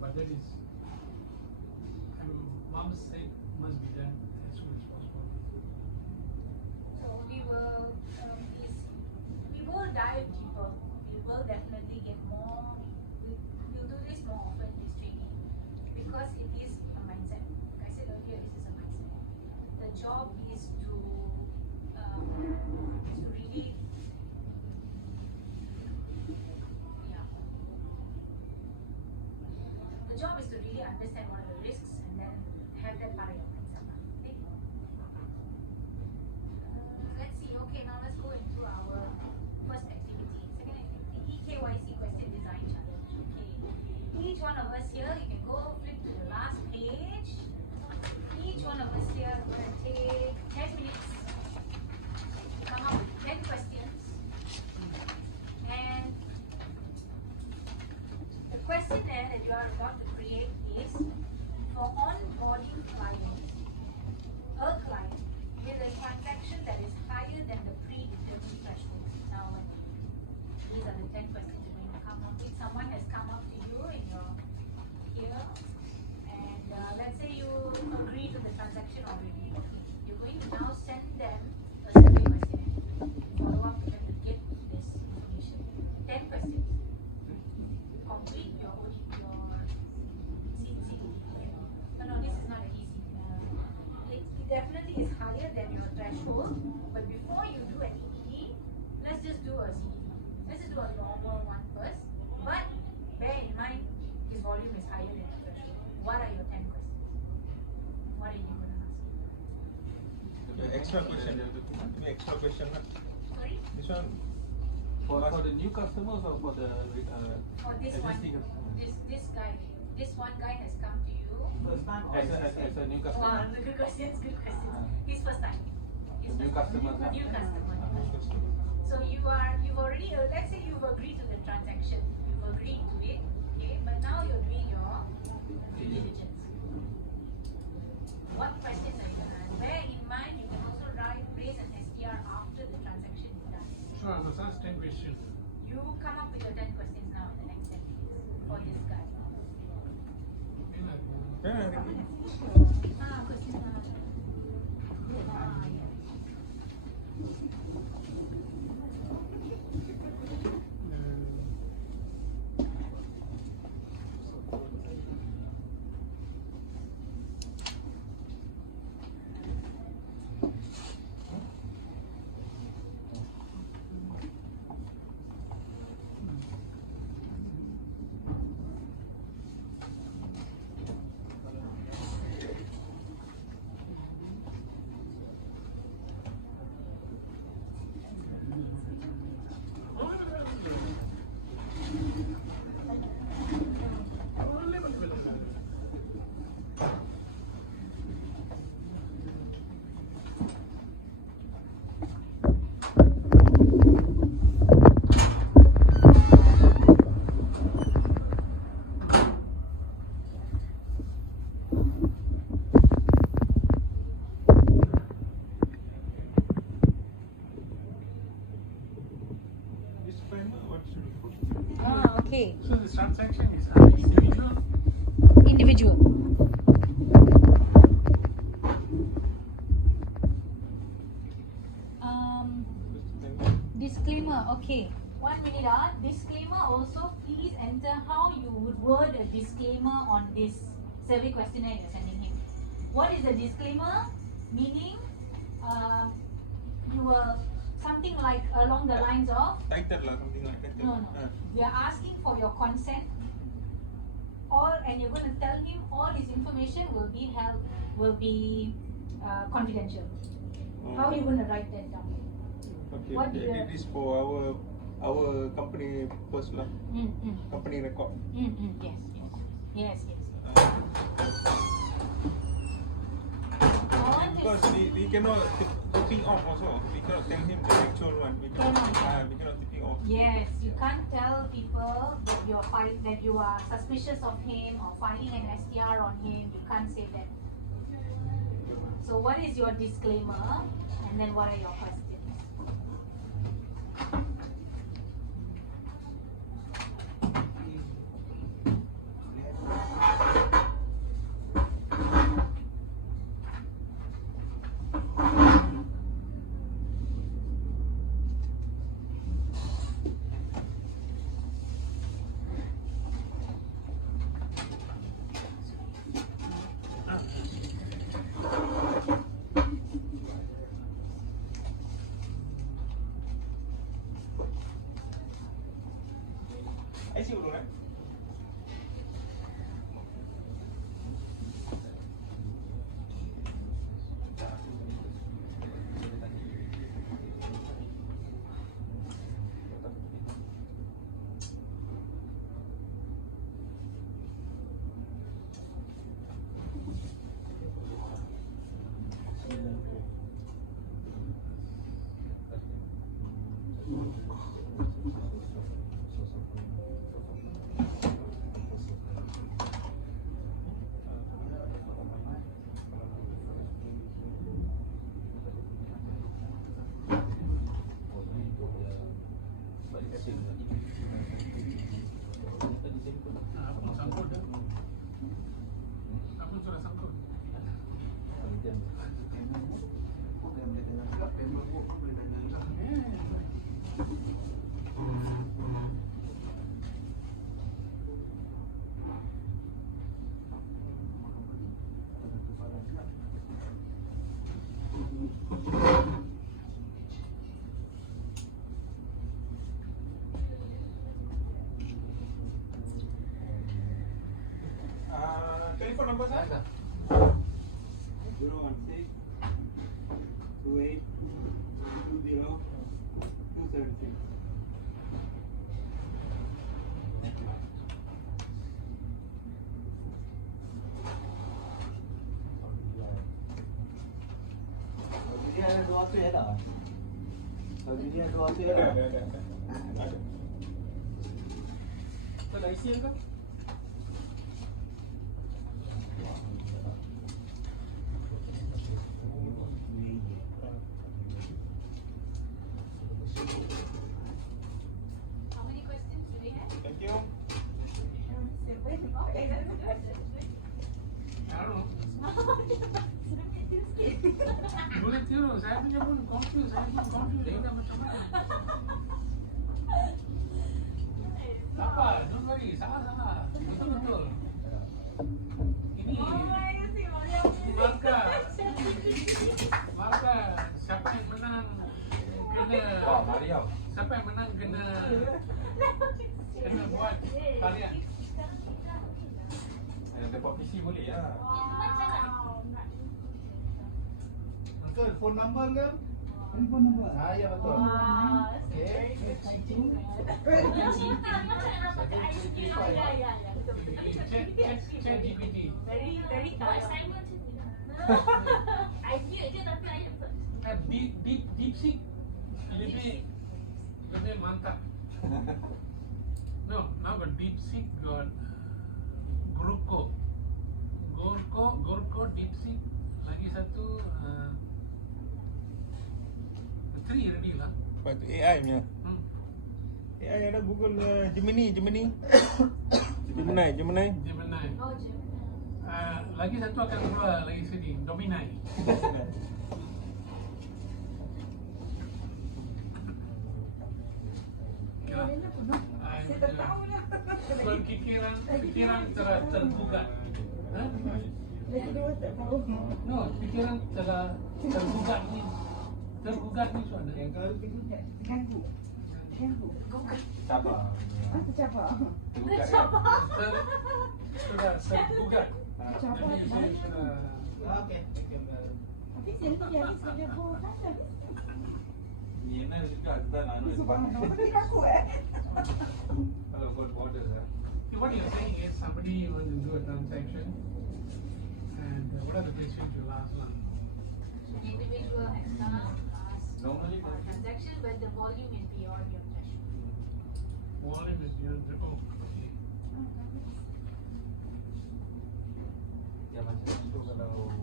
But that is, Mom said must be done as soon as possible. So we will dive deeper. We will definitely get more. We'll do this more often, this training, because it is a mindset. Like I said earlier, this is a mindset. The job is to really, yeah. The job is to really understand what are the risks and then have that part of your mindset. Okay? Let's see. Okay, now let's go into our first activity. Second activity, EKYC question design challenge. Okay. Each one of us here, you can go flip to the last page. Each one of us here is going to take 10 minutes to come up with 10 questions. And the questionnaire that you are about to create is for onboarding clients, a client with a transaction that is higher than the predetermined threshold. Now, these are the 10 questions you're going to come up with. Someone has come up to you in your here, and let's say you agree to the transaction already. Okay, you're going to now send them a survey questionnaire. Follow up with them to get this information. 10 questions. Complete your No, this is not an easy. It definitely is higher than your threshold, but before you do an EED, let's just do a CED. Let's just do a normal one first. But bear in mind, his volume is higher than your threshold. What are your 10 questions? What are you going to ask? extra question. Ini extra question lah. Sorry? This one For the new customers or for the For this one, existing customer? this guy, this one guy has come to you. First time or As a new Wow, customer. good questions, good questions. His first time. His New first time. customer. New customer. So you've already, let's say you've agreed to the transaction. You've agreed to it, okay? But now you're doing your due diligence. What questions are you going to ask? Bear in mind, you can also raise an STR after the transaction is done. Sure, I must ask 10 questions. You come up with your 10 questions now in the next 10 minutes for this guy. Question. Yes. Okay. So this transaction is individual. Individual. Disclaimer. Okay. 1 minute. Disclaimer. Also, please enter how you would word a disclaimer on this survey questionnaire you're sending him. What is a disclaimer? Meaning, you will something like along the lines of. Title lah, something like that. No. We are asking for your consent. And you're going to tell him all his information will be confidential. How are you going to write that down? Okay, What okay. the- This is for our company first lah. Company record. Yes. Because we cannot tipping off also. We cannot tell him the actual one. We cannot tipping off. Yes, you can't tell people that that you are suspicious of him or filing an STR on him. You can't say that. So what is your disclaimer? And then what are your questions? I see dulu kan. Telephone number saya? 016 28 20 276. Dia ada 2 hotel tak? Kalau dia ada 2 hotel tak? Ada. Kau dah isi ke? How many questions do they have? Thank you. Okay, that's good. I don't know. Boleh tiru, saya punya pun confused, Dia macam mana? Tak apa, don't worry, salah. Betul. Ini marka siapa yang menang kena buat talian. Dapat PC boleh lah. Betul, phone number ke? Phone number. Ya betul. Wow, that's Okay. very good cheating. Chat GPT. Very Assignment je. Idea je tapi ayat betul. DeepSeek lebih mantap. No, now got DeepSeek, got Gorko, DeepSeek, lagi satu 3 already lah. But AI punya. AI ada Google Gemini. Gemini. Oh, je. Lagi satu akan keluar lagi sini, Domini. Pikiran terbuka. No, pikiran tergugat ni suara. Yang kau ganggu. Sabar. Sudah tergugat. Jadi saya sudah. Okey. Ni mana juga kita nak kalau border lah. What you're saying is somebody wants to do a transaction, and what are the questions you'll ask? An individual has come, asked Normally, for a transaction, but the volume is beyond your threshold. Volume is beyond the okay. Ya macam tu kalau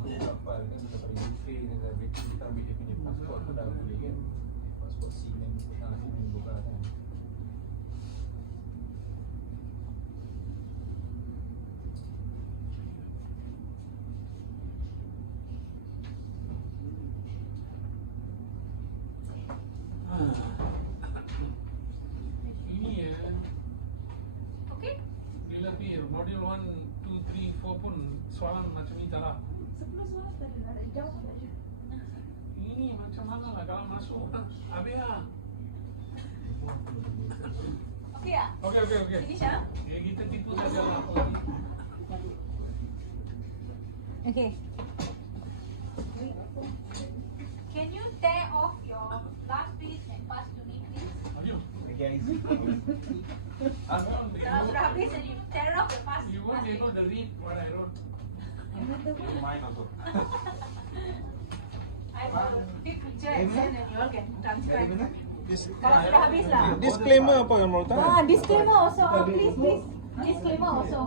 kapal kan kita pergi UK kita ambil dia punya pasport tu dah boleh kan. Pasport SIM dan SIM buka kan. Ini ya, Okay? dia lebih modul 1, 2, 3, 4 pun soalan macam ni tak lah. Ini macam mana lah kalau masuk habis lah. Okay ah? Okay. Finish ah? Ya, kita tipu saja lah apa lagi. Okay. Can you tear off your last page and pass to me, please? Adieu. Okay. Kalau sudah habis, then you tear off the pass. You won't be able to read what I wrote. Mine also. I will take picture and send, and you all can transcribe. Kalau Dis- sudah habis lah. disclaimer apa yang mau tahu? Disclaimer also. Please. Disclaimer also.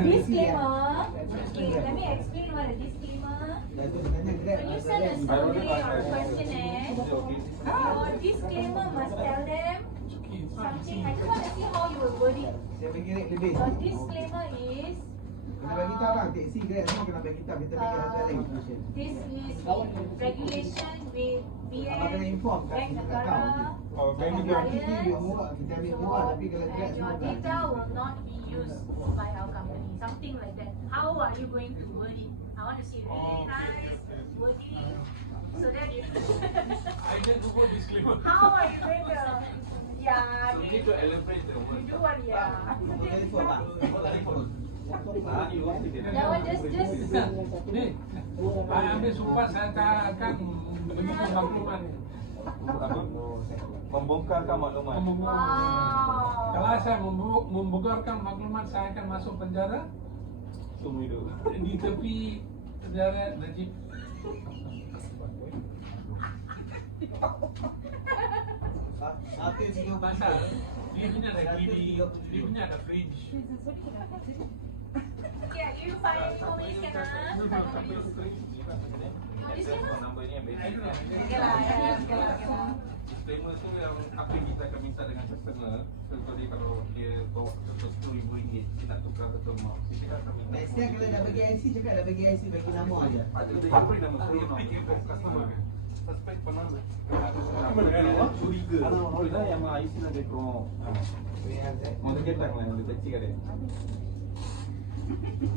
Disclaimer. Okay, let me explain what a disclaimer. When you send a survey or a questionnaire, your disclaimer must tell them something. I just want to see how you will word it. Saya bagi rate lebih. Your disclaimer is Kena bagi tahu bang, taxi grab semua kena bagi tahu. Kita bagi harga lagi. this is in regulation with Abang kena BN, inform kat Bank kita Negara, tahu. Oh, Bank Kalau Negara. kita ambil murah, kita ambil murah tapi kalau grab and semua your kan. data will not be used by our company. Something like that. How are you going to word it? I want to see really nice wording so that you I just do what disclaimer. how are you going to So we need to elaborate the you word. do what Nombor telefon bang. Nombor telefon. Jawab just. Ni, saya ambil sumpah saya tak akan menyebut maklumat. Apa? Membongkarkan maklumat. Kalau saya membongkarkan maklumat, saya akan masuk penjara. Seumur hidup. Di tepi penjara Najib. Satu tiga Pasal dia punya ada TV, dia punya ada fridge. Okay, I give you 5 more minutes kan? Nombor ni yang basic. Okay lah, okay lah. Disclaimer tu yang apa yang kita akan minta dengan customer. Contohnya kalau dia bawa RM10,000, dia nak tukar betul mau. Kita akan minta. Next time kalau dah bagi IC, cakap dah bagi IC, bagi nama aja. Ada apa nama customer. Suspect penambah. Curiga. Ada yang IC nak dekor. Mau terketak lah, dia kecil kan dia.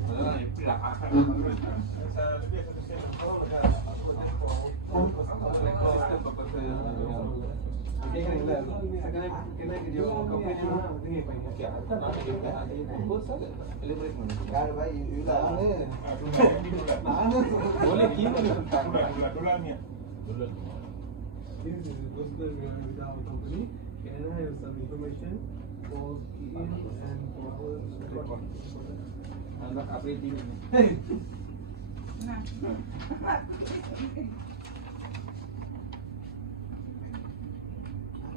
Alah, pula akan saya lebih aku saya kalau ada aku ada sistem purpose dia kena kerja company ni apa ni okey apa nak dia ada bos ada elaborate mana Kalau baik, you lah. boleh kira tentang dolar ni This is personal with our company. Can I have some information for key in and for our record? anak updating ni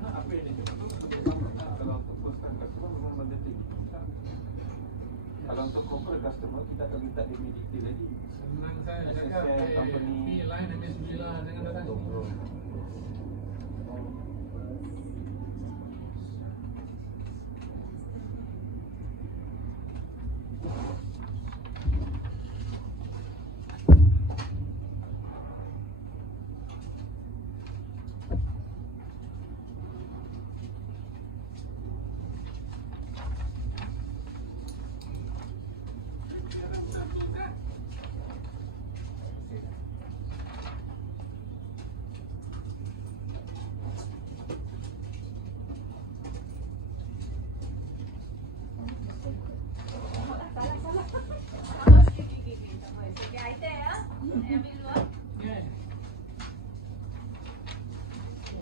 apa ini kalau untuk first time customer memang benda tinggi. Kalau untuk corporate customer kita akan minta dia punya detail lagi. Senang saya cakap, fee line MSB lah, jangan datang.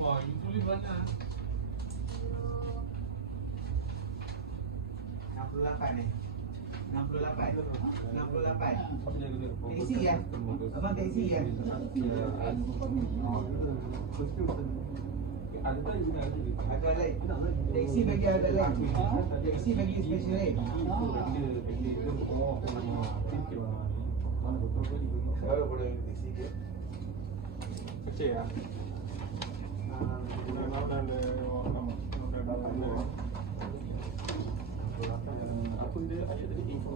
Wah, you tulis banyak. 68 ni. 68. 68. Taxi ya? Abang taxi ya? Ada lain. Taxi bagi ada lain. Taxi bagi special lain. Kalau boleh taxi ke? Kecil ya. Apa dia ayat tadi info.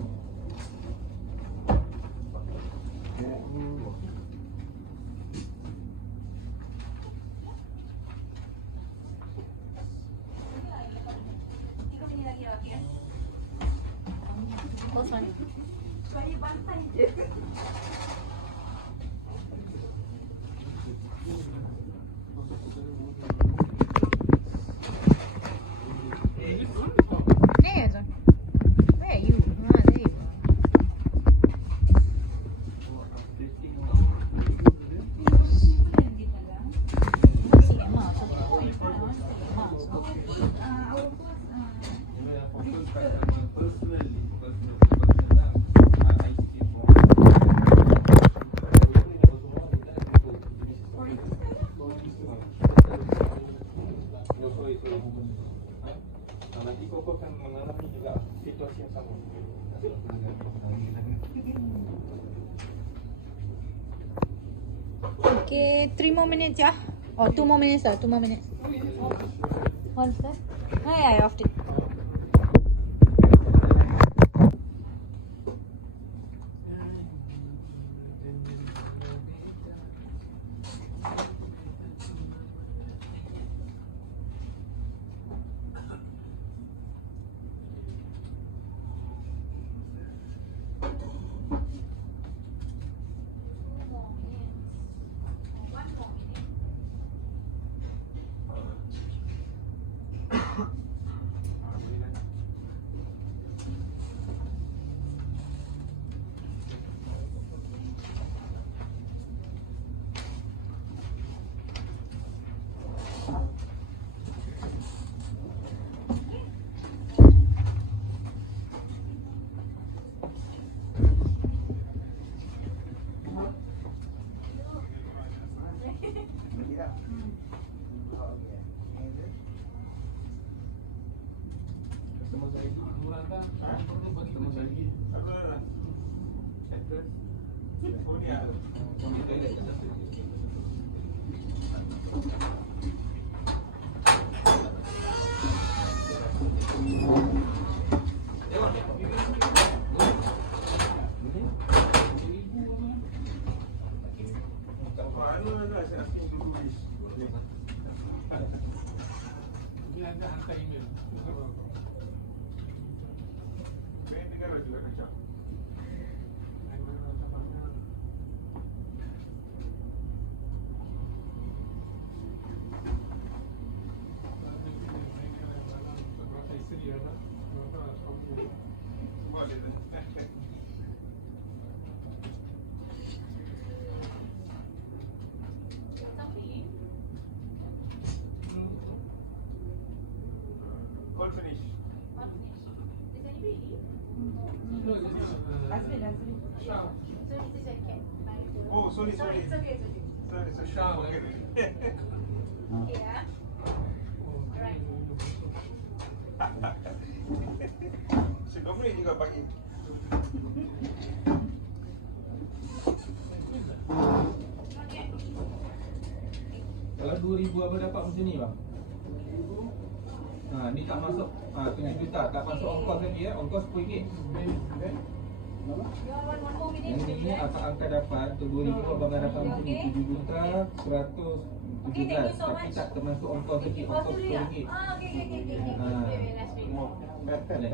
Nanti kau akan mengalami juga situasi yang sama. Okay, 3 more minutes ya. Oh, 2 more minutes lah, 2 more minutes. Once that? I off it. Oh ni ah. Kami toilet ke satu. Mana dah saya asking to do this. Bila anda hantar email, Main negara juga kacau. Semua ada tu. Tapi Call finish. what finish? Is anybody leave? Azrin. So this is a cat. Oh, sorry. It's okay. Sorry. Shah, Okay. Okay, yeah. Alright. Si Dominic juga pagi. Okay. Kalau 2000 abang dapat macam ni bang. Ni tak masuk 7 juta, tak masuk ongkos lagi ya. Ongkos RM10. You all want one more minute? Yang ni akan dapat untuk 2000 abang akan dapat macam ni 7 juta 117. Okay, thank you so Tapi much. tak termasuk ongkos lagi, Oh, ongkos tu dia. RM10. Okay. Ah. Wait, let's wait. Boleh.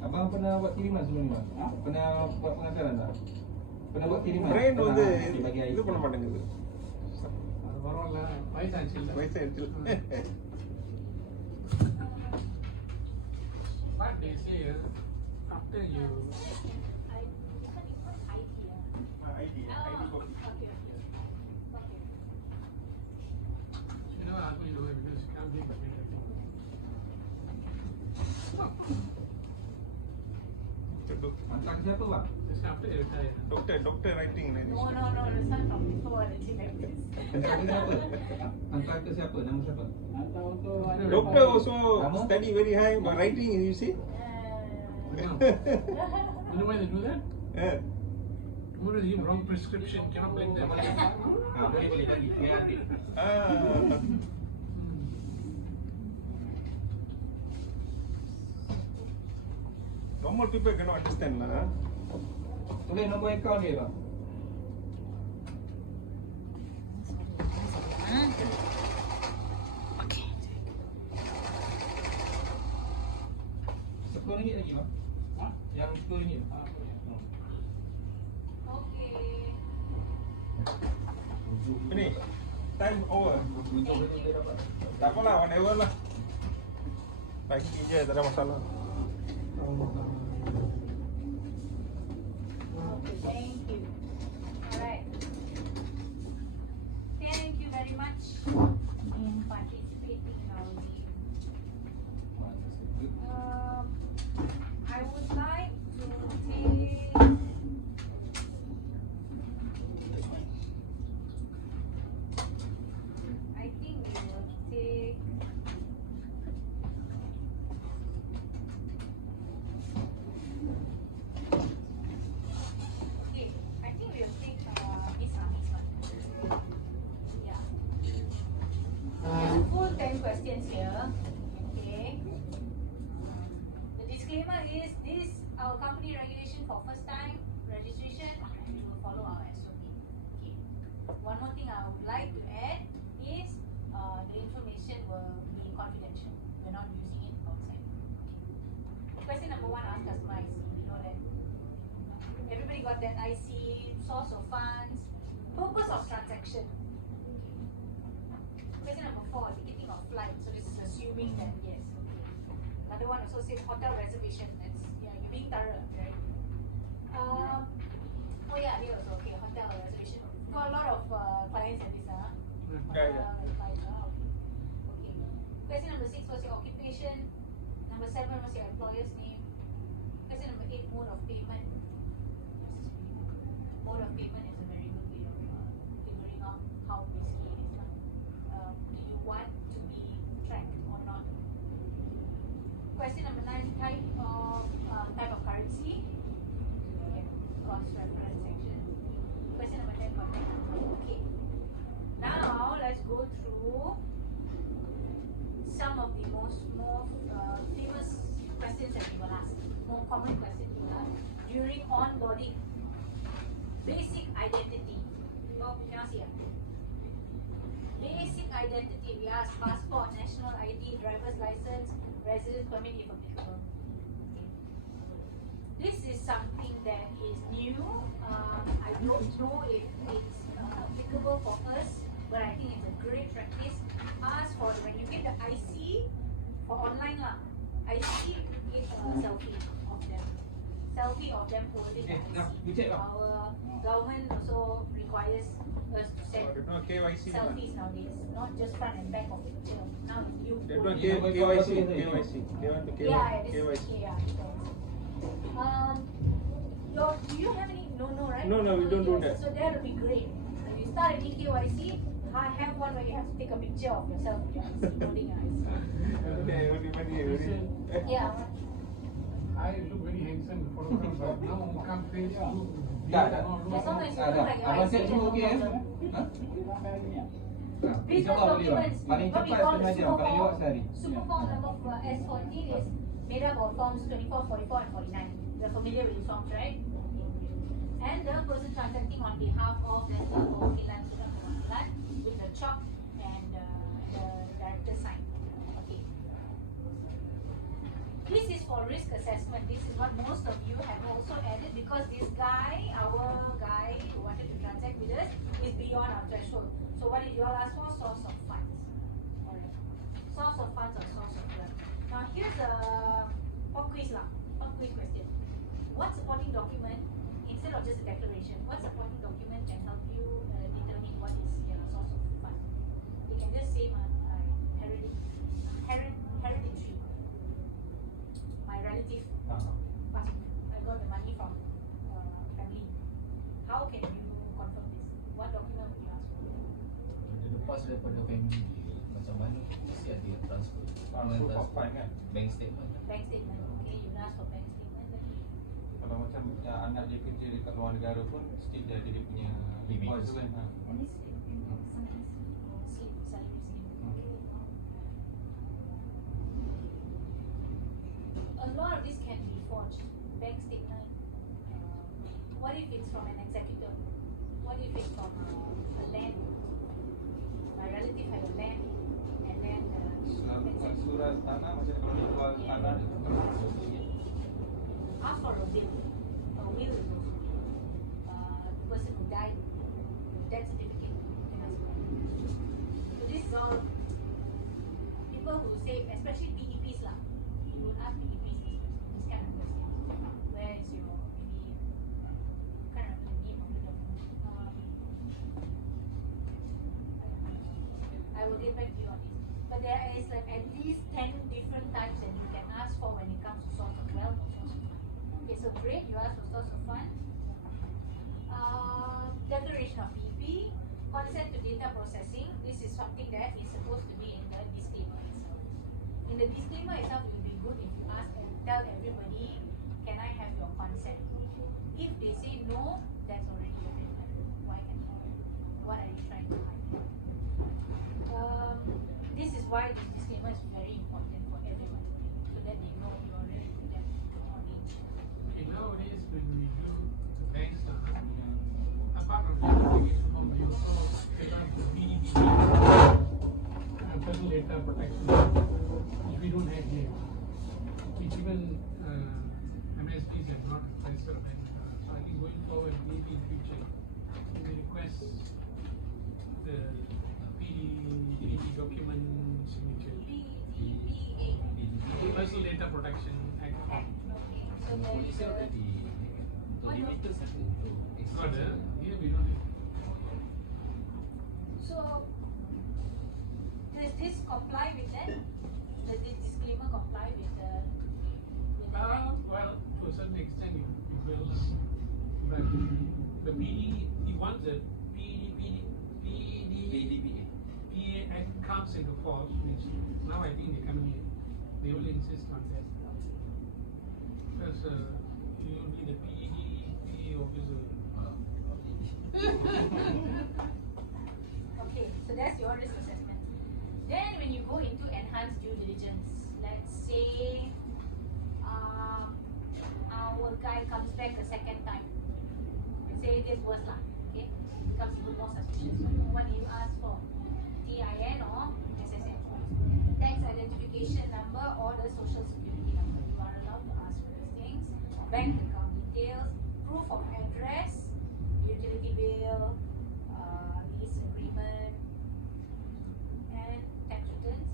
Abang pernah buat kiriman sebelum ni bang? Pernah buat pengantaran tak? Pernah buat kiriman? Friend Pernah வந்து bagi இது பண்ண மாட்டேங்குது. அது பரவாயில்ல வயசாச்சு இல்லை வயசாயிடுச்சு. But they say after you ID copy. you know ask me to do it because you can't be between the things. Hantar ke siapa bang? Just after you retire. Doctor writing ni. No, the son from before the gym like this. Hantar ke siapa? Hantar ke siapa? Nama siapa? Doctor also study very high but writing you see. You know why they do that? Tomorrow you give wrong prescription, cannot blame them. Boleh bagi. Biar ambil. Normal people cannot understand lah. Tulis nombor akaun dia bang. RM10 lagi bang. Yang RM10. Okay. Ini time over. Tak apalah, whatever lah. Bagi je, tak ada masalah. Okay, thank you. Alright. Thank you very much in participating in our game. I would like to take I think we will take okay, I think we'll take this one. Yeah. There's full 10 questions here. Okay. The disclaimer is this our company regulation for first time registration and we will follow our SOP. Okay. One more thing I would like to add is the information will be confidential. We're not using it outside. Okay. Question number 1, ask customer IC. We know that everybody got that IC, source of funds, purpose of transaction. Question number 4, ticketing of flight. So this is assuming that yes. Okay. Another one also says hotel reservation. That's yeah, you're being thorough, right? Oh yeah, here also okay, hotel reservation. Got a lot of clients in this, Yeah. Okay. Question number 6 was your occupation. Number 7 was your employer's name. Question number 8, mode of payment. Mode of payment is a very good way of figuring out how risky it is. Do you want to be tracked or not? Question number 9, type of currency. Okay. through some of the more famous questions that we will ask, more common questions we will ask during onboarding. Basic identity. Oh, we cannot see. Basic identity. We ask passport, national ID, driver's license, residence permit if applicable. This is something that is new. I don't know if it's applicable for us, but I think it's a great practice. Ask for when you get the IC for online lah. IC, give a selfie of them. Selfie of them holding the IC. Our government also requires us to send selfies nowadays, not just front and back of picture. Now it's new. They want KYC. They want to Yeah, KYC. this is yeah. Do you have any? No, right? No, we don't do that. So that would be great. If you start any KYC, I have one where you have to take a picture of yourself with your IC holding your IC. Yeah. I look very handsome in the photograph, but now come face look. As long as you look like your IC, there's no problem. Business documents, what we call super form number S14 is made up of forms 24, 44 and 49. You're familiar with these forms, right? And the person transacting on behalf of the Perwakilan Surat Perwakilan with the chalk and the director sign. Okay. This is for risk assessment. This is what most of you have also added because this guy, our guy who wanted to transact with us, is beyond our threshold. So what did you all ask for? Source of funds. Alright. Source of funds or source of wealth. Now here's a pop quiz lah. Pop quiz question. What supporting document, instead of just a declaration, what supporting document can help you determine what is your source of funds? You can just say hereditary. My relative passed. I got the money from family. How can you confirm this? What document would you ask for? Lepas daripada family dia, macam mana mesti ada yang transfer. Bank statement. Bank statement. Okay, you ask for bank statement. Kalau macam anak dia kerja dekat luar negara pun still dia ada dia punya invoice kan. A lot of this can be forged. Bank statement. What if it's from an executor? What if it's from a land? My relative had a land, and then Surat tanah macam kalau dia jual tanah dia. Ask for a will. A will is also the person who died, death certificate. So this is all people who say, especially PEPs lah. You would ask PEPs this kind of question. Where is your maybe kind of the name of the document? I will get back to you on this. But there is like at least 10 different types that you can ask for when it comes to source of wealth or source of fund. Okay, so great, you ask for source of fund. Declaration of PEP, consent to data processing. This is something that is supposed to be in the disclaimer itself. In the disclaimer itself, it would be good if you ask and tell everybody, can I have your consent? If they say no, that's already a red flag. Why can't you? What are you trying to hide? This is why this disclaimer is very important for everyone, so that they know you are really with them on it. Nowadays, when we do the bank stuff, apart from the application form, we also set up the BDB, personal data protection, which we don't have here, which even MSBs have not requested of it. So I think going forward, maybe in future, we will request the PDB document signature. Personal Data Protection Act. Okay, so there is a Got it? Here we don't have. So does this comply with that? Does this disclaimer comply with the Well, to a certain extent it will. But the PD, once the PDB Act comes into force, which now I think they will insist on that. Because you will be the PE officer. Okay, so that's your risk assessment. back a second time, say it is worse lah, okay, becomes even more suspicious. What do you ask for? TIN or SSN? Tax identification number or the social security number. You are allowed to ask for these things. Bank account details, proof of address, utility bill, lease agreement, and tax returns.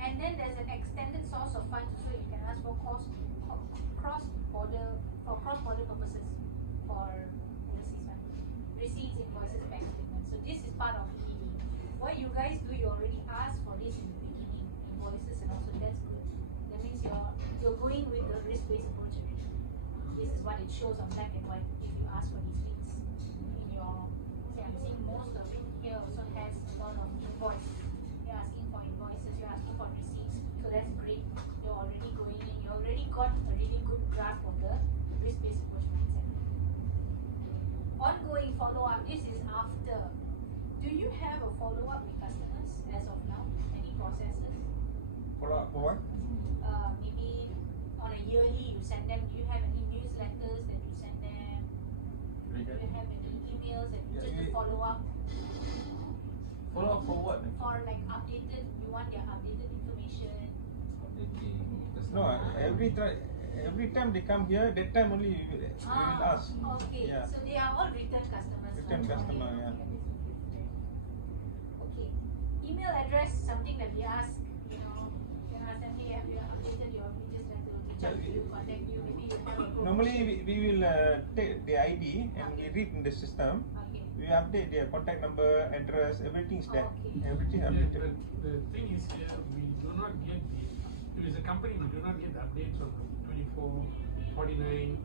And then there's an extended source of funds, so you can ask for cross-border purposes for overseas funds, receipts, invoices, bank statements. So this is part of what you guys do. You already asked for this in the beginning, invoices, and also that's good. That means you're going with the risk-based approach already. This is what it shows on black and white if you ask for these things in your. See, I'm seeing most of it here also has a lot of invoice. You're asking for invoices, you're asking for receipts, so that's great. You're already going in, you already got a really good grasp of the risk-based approach mindset. Ongoing follow-up, this is after. Do you have a follow-up with customers as of now? Any processes? Follow up for what? Maybe on a yearly you send them. Do you have any newsletters that you send them? Do you have any emails that you just to follow up? Follow up for what? For like updated, you want their updated information? No, every time they come here, that time only we will ask. Okay, Yeah. so they are all return customers. Return customer, yeah. Okay, email address, something that we ask, you know, can ask them, hey, have you updated your pages, then they will reach out to you, contact you, maybe you have a promotion. Normally we will take the ID and we read in the system. Okay. We update their contact number, address, everything is there. Okay. Everything Yeah, updated. but the thing is here, we do not get if it's a company, we do not get the updates on 24, 49.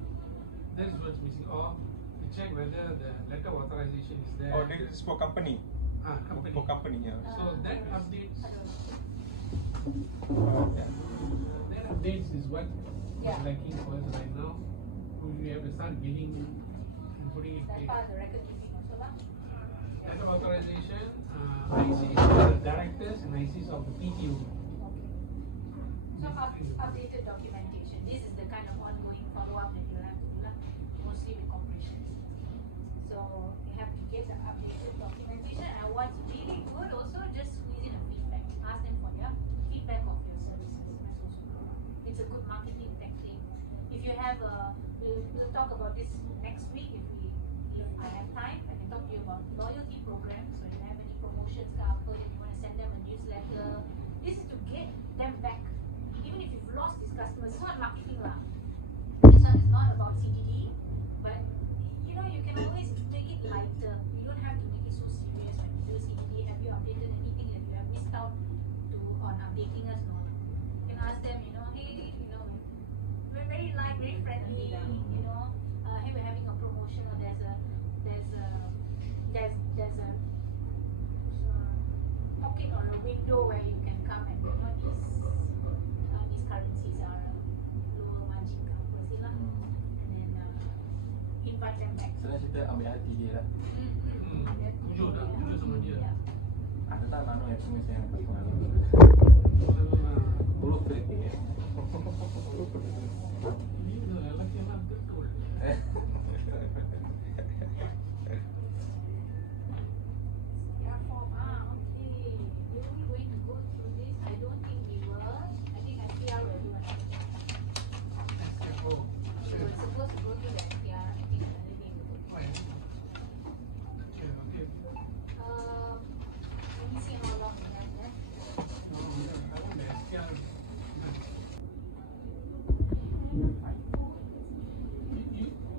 That is what's missing. Or to check whether the letter of authorization is there. Or this is for company. Company. For company, yeah. So that updates. Yeah. That updates is what Yeah. is lacking for us right now. We have to start getting and putting it That's in. part of the record keeping also lah. Letter of authorization, ICs of the directors and ICs of the PTO. So updated documentation. This is the kind of ongoing follow-up that you have to do lah, mostly with corporations. So you have to get the updated documentation. And what's really good also, just squeeze in a feedback. Ask them for their feedback of your services. That's also good. It's a good marketing technique. If you have we'll talk about this next week if I have time. I can talk to you about loyalty programs. When you have any promotions, and you want to send them a newsletter. This is to get them back. Even if you've lost these customers, it's not marketing lah. This one is not about CDD, but you know, you can always make it lighter. You don't have to make it so serious when you do CDD. Have you updated anything that you have missed out on updating us? No. You can ask them, you know, hey, you know, we're very light, very friendly, you know, hey, we're having a promotion, or there's a pocket or a window where you can come and, you know, these currencies are lower margin ke apa sih lah, and then invite them back. Senang cerita ambil hati dia lah. Jujur sama dia. Yeah. Ada tak nano yang semua saya nak customer? Belum training ya. Ini udah lelaki yang betul. Yeah, form. Okay. Were we going to go through this? I don't think we were. I think SPR will do one. Oh, We were supposed to go through the SPR. I think another day we will. fine. Okay. Let me see how long we have left. No, I want the STR.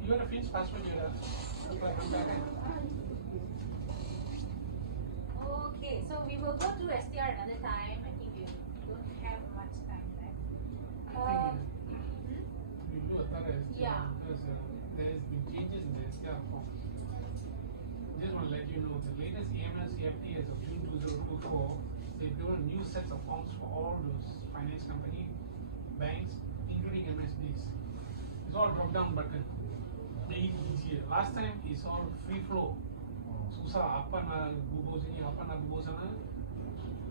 You got a Finch password, you got come back. Okay, so we will go through STR another time. I think we don't have much time left. We do a thorough STR Yeah. because there has been changes in the STR form. Just want to let you know the latest AML CFT as of June 2024, they've given new sets of forms for all those finance company, banks, including MSBs. It's all drop-down button. Make it easier. Last time it's all free flow. Susah, apa nak gubur sini, apa nak gubur sana.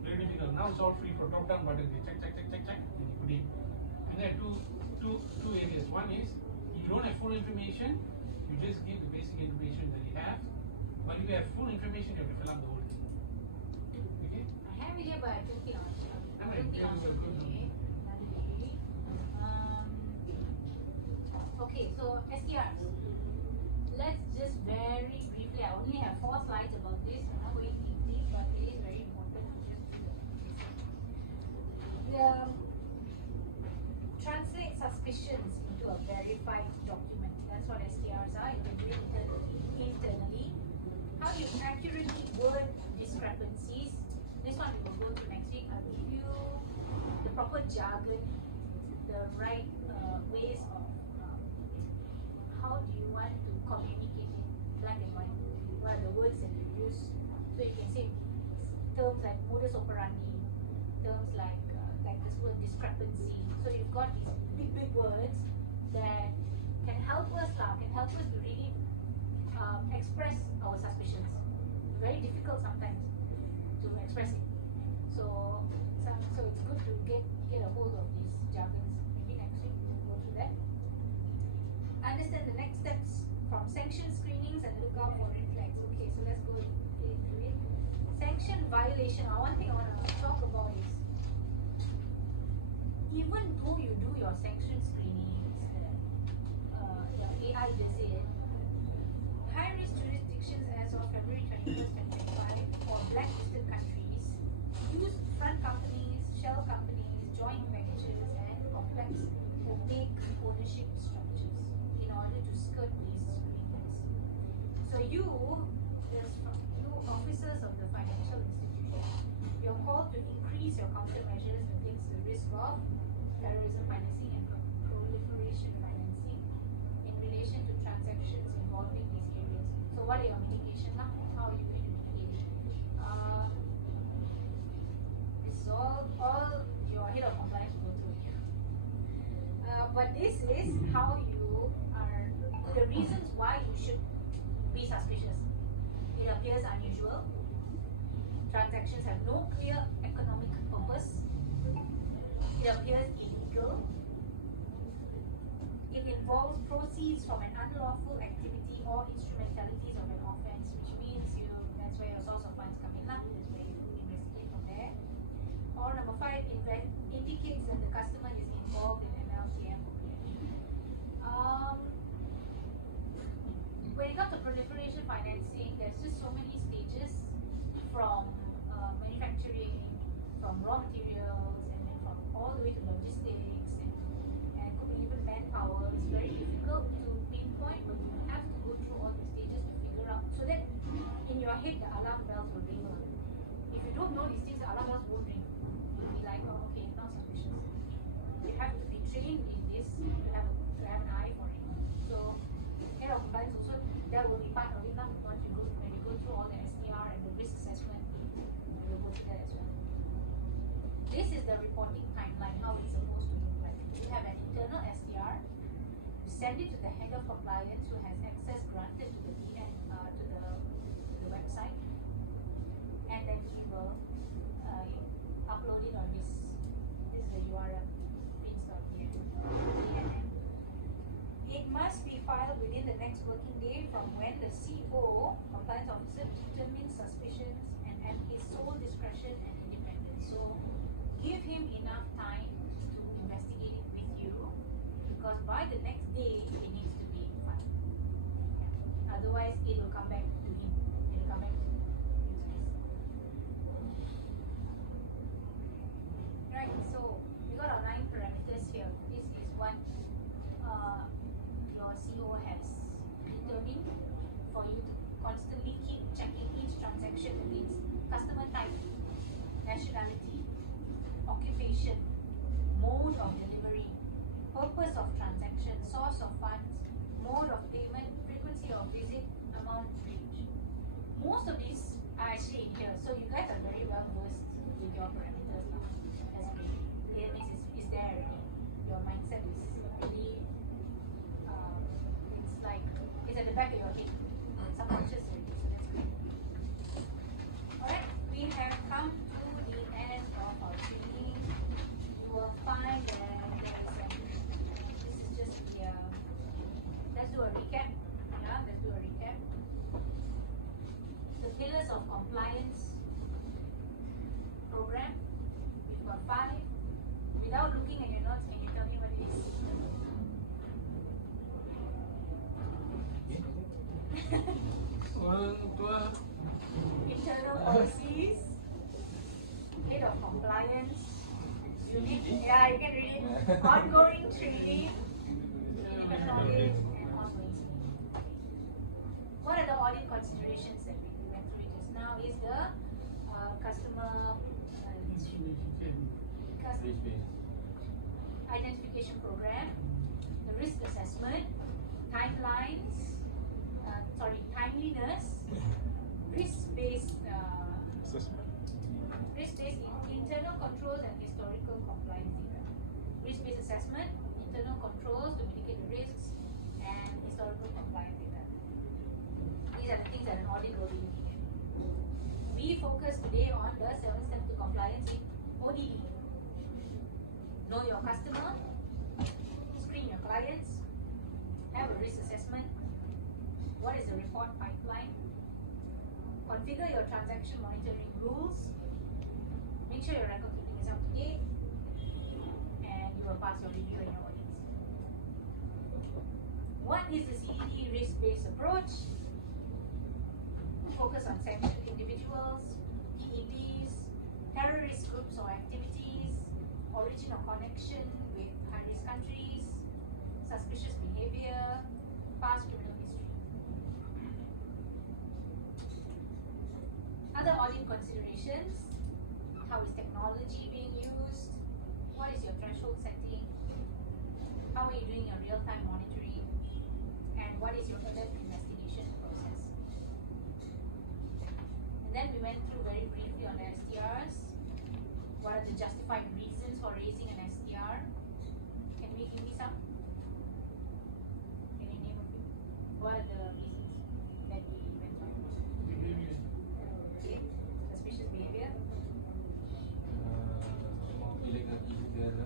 Very difficult. Now it's all free flow. Drop-down button. They check, and you put in. And there are two areas. One is you don't have full information, you just give the basic information that you have. But if you have full information, you have to fill up the whole thing. Okay? I have it here, but I don't think I'll show you. I Alright, don't think that I'll is a show good you. Okay, so STRs. Let's just very briefly, I only have 4 slides about this. I'm not going deep, but it is very important. Translate suspicions into a verified document. That's what STRs are. You can do it internally. How you accurately word discrepancies. This one we will go to next week. I'll give you the proper jargon, the right ways of how do you want to communicate in black and white. What are the words that you use? So you can say terms like modus operandi, terms like this word discrepancy. So you've got these big words that can help us to really express our suspicions. Very difficult sometimes to express it. So it's good to get a hold of these jargons. Maybe next week we'll go through that. Understand the next steps from sanction screenings and look out for red flags. Okay, so let's go into it. Sanction violation. One thing I want to talk about is, even though you do your sanction screenings, the AI does it, high-risk jurisdictions as of February 21st, 2025 for blacklisted countries use front companies, shell companies, joint ventures, and complex opaque ownership structures in order to skirt these screenings. So you officers of the financial institution, you're called to increase your countermeasures against the risk of terrorism financing and proliferation financing in relation to transactions involving these areas. So what are your mitigation now? How are you going to mitigate it? This is all your head of compliance will go through. But this is how you are, the reasons why you should be suspicious. It appears unusual. Transactions have no clear economic purpose. It appears illegal. It involves proceeds from an unlawful activity or instrumentalities of an offense, which means that's where your source of funds come in. That's where you investigate from there. Or number 5, indicates that the customer is involved in MLCM. When it comes to proliferation financing, there's just so many stages, from manufacturing, from raw materials, and then from all the way to logistics, and could be even manpower. It's very difficult to pinpoint, but you have to go through all the stages to figure out, so that in your head the alarm bells will ring. If you don't know these things, the alarm bells won't ring. You'll be like, oh, okay, not suspicious. You have to be trained in this to have an eye for it. So head of compliance also, that will be part of it now. When you go through all the STR and the risk assessment, you'll go through that as well. This is the reporting timeline, how it's supposed to look like. You have an internal STR, you send it to the head of compliance who has access granted to the to the website, and then he will upload it on this is the URL installed here. It must be filed within the next working day from when the CO, compliance officer, determines suspicions and at his sole discretion and independence. So give him enough time to investigate it with you, because by the next day it needs to be filed. Yeah. Otherwise it will come back to him. It will come back to you. Right, so we got our 9 parameters here. This is what your CO has determined for you to constantly keep checking each transaction against customer type, nationality, occupation, mode of delivery, purpose of transaction, source of funds, mode of payment, frequency of visit, amount compliance program. We've got 5. Without looking at your notes, can you tell me what it is? Internal policies, head of compliance, unit, yeah, you can read it. Ongoing training, clinical knowledge, and ongoing training. What are the audit considerations that we went through just now? Is the customer identification program, the risk assessment, timelines, timeliness, risk-based internal controls and historical compliance data. Risk-based assessment, internal controls to mitigate the risks, and historical compliance data. These are the things that an audit will be looking at. We focus today on the 7 steps to compliance in ODD. Know your customer, screen your clients, have a risk assessment, what is the report pipeline, configure your transaction monitoring rules, make sure your record keeping is up to date, and you will pass your review and your audits. What is the CED risk-based approach? Focus on sensitive individuals, EEPs, terrorist groups or activities, origin or connection with high-risk countries, suspicious behavior, past criminal history. Other audit considerations: how is technology being used? What is your threshold setting? How are you doing your real-time monitoring? And what is your alert investigation process? And then we went through very briefly on the STRs. What are the justified reasons for raising an STR? Can we give me some? Can you name a few? What are the reasons that we went through? Okay. Suspicious behavior. Illegal behavior.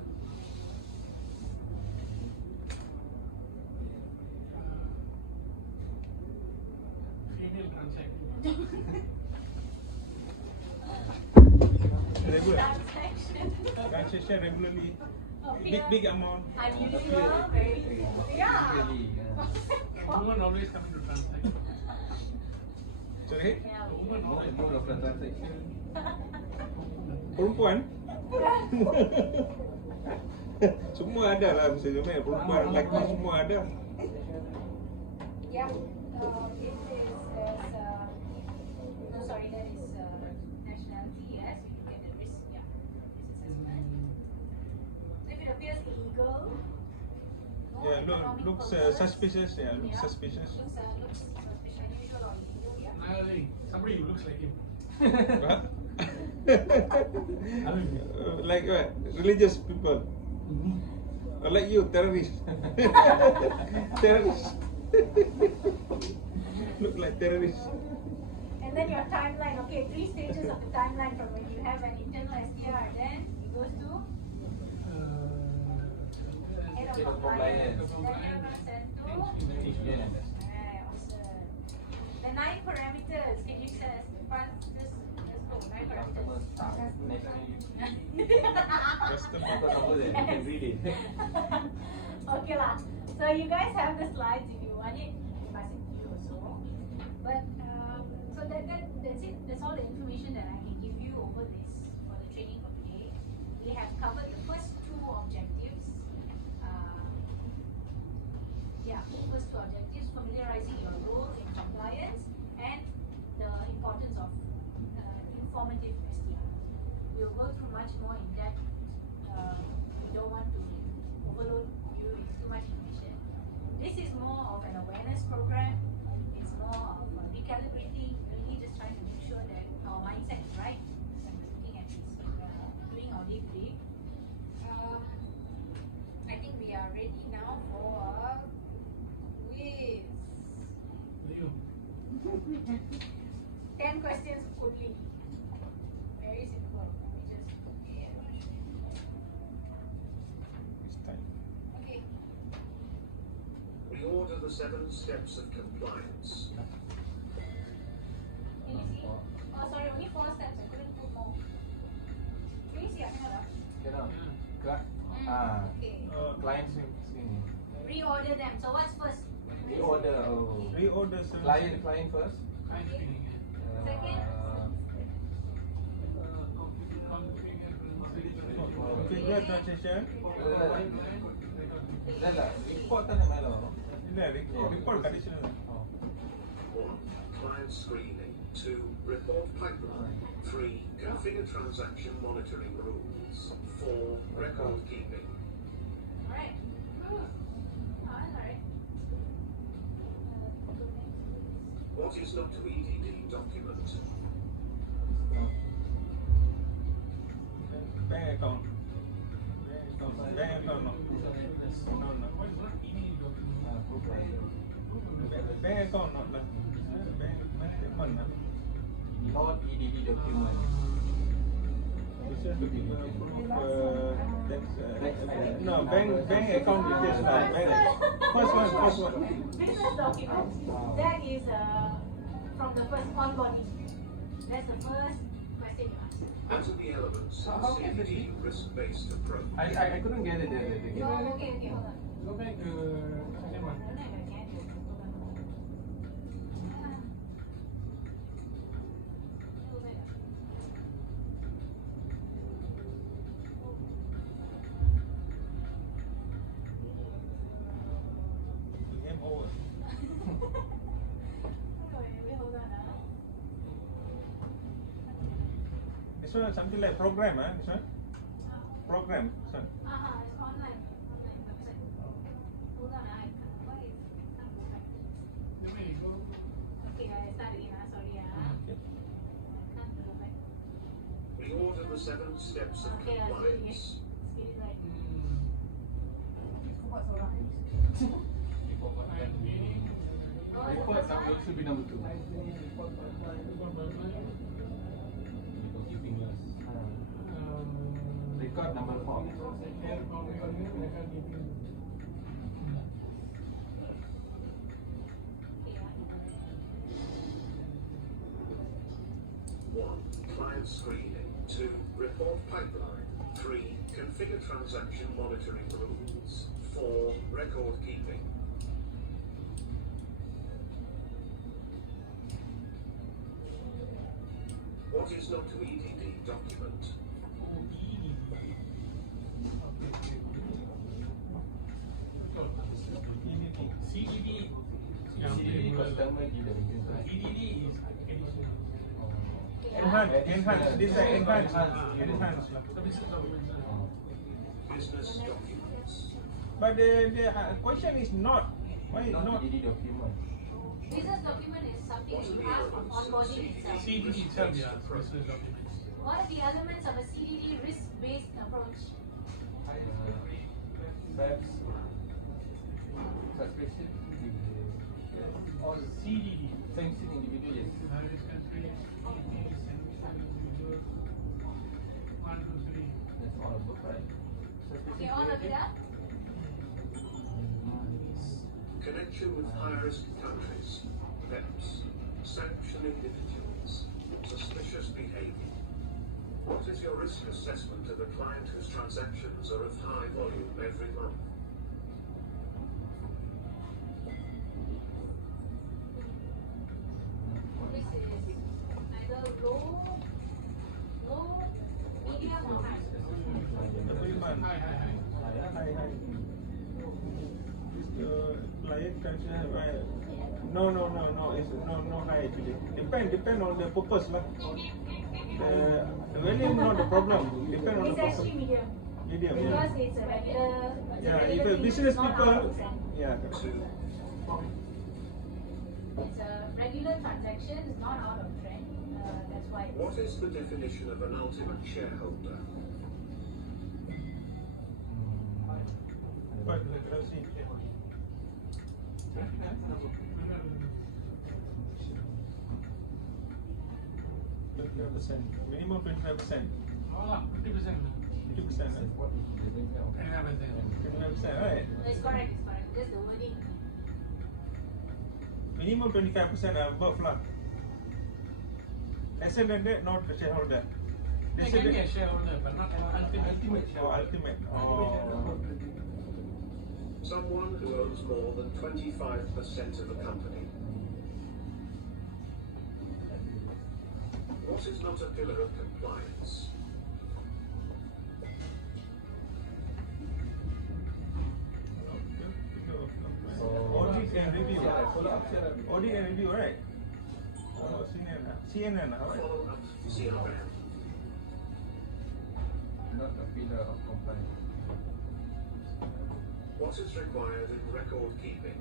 Female transacting. Transaction regularly, Okay. big amount. Unusual, very, yeah. Women always coming to transact. Sorry? Yeah. Women always More of the transaction. Perempuan? Semua ada lah sebenarnya, perempuan lelaki semua ada. Yeah. It is as no, sorry, that is nationality. Yes, you get the risk. Yeah, risk assessment. If it appears illegal, no Yeah, economic looks purposes, suspicious. Yeah, looks yeah, suspicious. looks suspicious, unusual or illegal. Yeah. Another thing, somebody who looks like him. What? Like what? Religious people. Or like you, terrorist. Terrorist. Look like terrorist. And then your timeline. Okay, 3 stages of the timeline from when you have an internal STR, then it goes to head of compliance. Then you're gonna send to. Right, awesome. The 9 parameters. Can you say let's go. 9 parameters. You can read it. Okay lah. So you guys have the slides if you want it. You pass it to you also. But so that's it. That's all the information that I can give you over this for the training for today. We have covered the first 2 objectives. First 2 objectives: familiarizing your role in compliance and the importance of informative STR. We'll go through much more in depth. We don't want to overload you with too much information. This is more of an awareness program. It's more of recalibrating, really just trying to make sure that our mindset is right when we're looking at this, doing our day-to-day. I think we are ready now for a quiz. 10 questions only. Very simple. Let me just okay. Reorder the 7 steps of compliance. Can you see? Oh, sorry, only 4 steps. I couldn't put more. 3 siap kan? Cannot. Okay. Client sini. Reorder them. So what's first? Reorder. Oh. Reorder Client first. Second. Configure transaction. Dah report kan yang malu. Report conditional. 1. Client screening. 2. Report pipeline. 3. Configure transaction monitoring rules. 4. Record keeping. Alright. Oh, that's alright. What is not to EDD document? Bank account. Bank account no. No. What is not EDD document? Bank account not lah. Bank statement lah. Not EDD document. No, bank account details lah. First one. Business documents. That is from the first onboarding. That's the first question you ask. Answer the elements of CFT risk-based approach. I couldn't get it there. Oh, okay, hold on. Go back to second one. I don't know if I can. Hold on. Go back. Game over. Hold on. This one something like program, this one? Program, this one. It's online website. Hold on, what is? Can't go back. Okay, I start again. Sorry, Okay. can't go back. Reorder the 7 steps of Okay, I'll do it again. compliance. Speed it right. Report should be number 2. Record number 4. One. Client screening. 2. Report pipeline. 3. Configure transaction monitoring rules. 4. Record keeping. What is not to EDD document? CDD. CDD customer delivery. EDD is additional. Enhance. This is enhance lah. Business documents. But the question is not. Why is not? EDD document. Business document is something that you ask from onboarding itself. CDD itself, yeah, business documents. What are the elements of a CDD risk-based approach? Perhaps suspicion. Or CDD. Sanction individual, yes. High-risk country, sanction individual, 1, 2, 3. That's all about right. Okay, all of it up. Connection with high-risk countries. PEPs. Sanction individuals. Suspicious behavior. What is your risk assessment of a client whose transactions are of high volume every month? This is either low, medium, or high. Every month. High. High. This client can have no. It's no high actually. Depend on the purpose lah. The volume not the problem. Depend on the It's purpose. actually medium. Medium. Because it's a regular. Yeah, if a business not people. out of trend. Yeah. 2. It's a regular transaction, it's not out of trend. That's why. What is the definition of an ultimate shareholder? But let's see. 25%. Minimum 25%. Oh, 50%. 50%. 25%, right? It's correct. Just the wording. Minimum 25% above lah. Asset than that, not a shareholder. They can be a shareholder, but not ultimate shareholder. Ultimate. Oh. Someone who owns more than 25% of a company. What is not a pillar of compliance? Audit and review. Audit and review, right? Oh, CNN, right? Follow up CRM. Not a pillar of compliance. What is required in record keeping?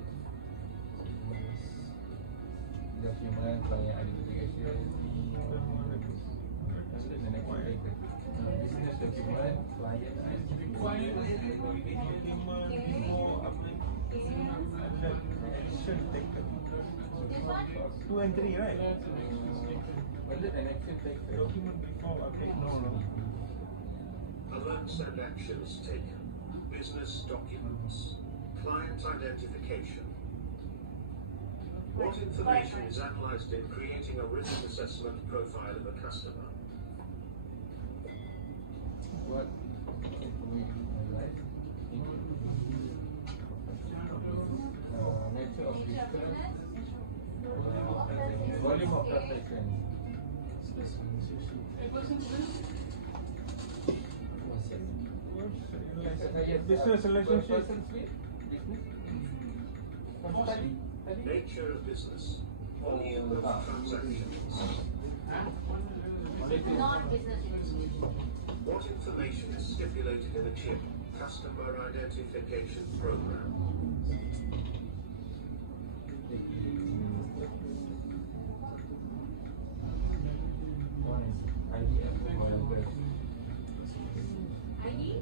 Document, client identification, business document, client Action taken. This one? 2 and 3, right? Was it an action taken? Document before, okay, no. Alerts and actions taken. Business documents. Client identification. What information is analyzed in creating a risk assessment profile of a customer? What information analyzed? Nature of business, volume of transaction. Business relationship. Nature of business. Volume of transactions. Non-business relationship. What information is stipulated in a chip? Customer identification program. ID?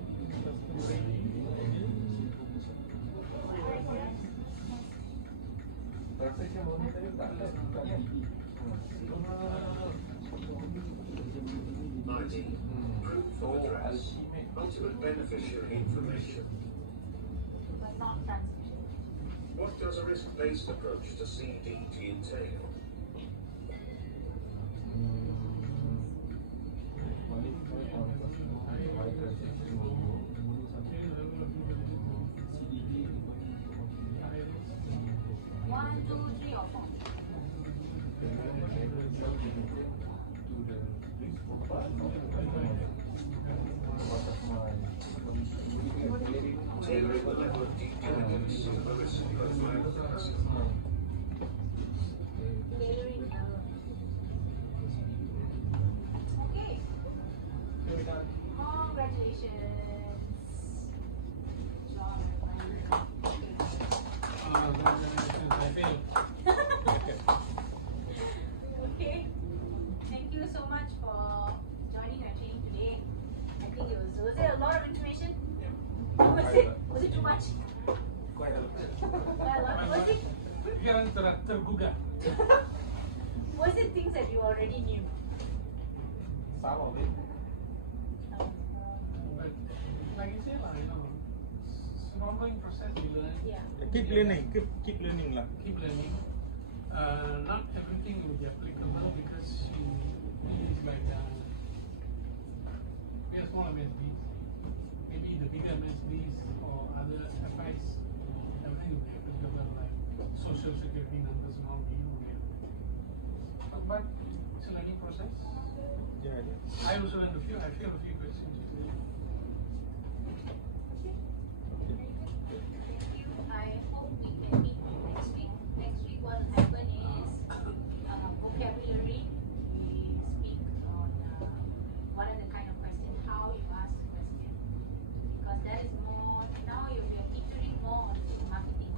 Transaction monitoring tak ada, bukan? ID. Proof of address. Ultimate beneficiary information. But not transaction. What does a risk-based approach to CDT entail? One, two, three, or four? Tailoring the level of due diligence of a risk profile of the customer. Tailoring the... Okay. Congratulations. John. I failed. Okay. Thank you so much for joining our training today. I think was there a lot of information? Was it too much? Quite a lot. Was it Pikiran tergugah. was it things that you already knew? Some of it. But like I said, it's an ongoing process. We learn. Yeah. Keep learning, keep learning lah. Keep learning. Not everything will be applicable because it's like we are small MSBs. Maybe the bigger MSBs or other FIs, everything will be applicable, like social security numbers and all. But it's a learning process. Yeah. I also learned a few. I feel a few questions today. Thank you. I hope we can meet next week. Next week what will happen is vocabulary. We speak on what are the kind of questions, how you ask the question. Because that is more, now you're teaching more on marketing.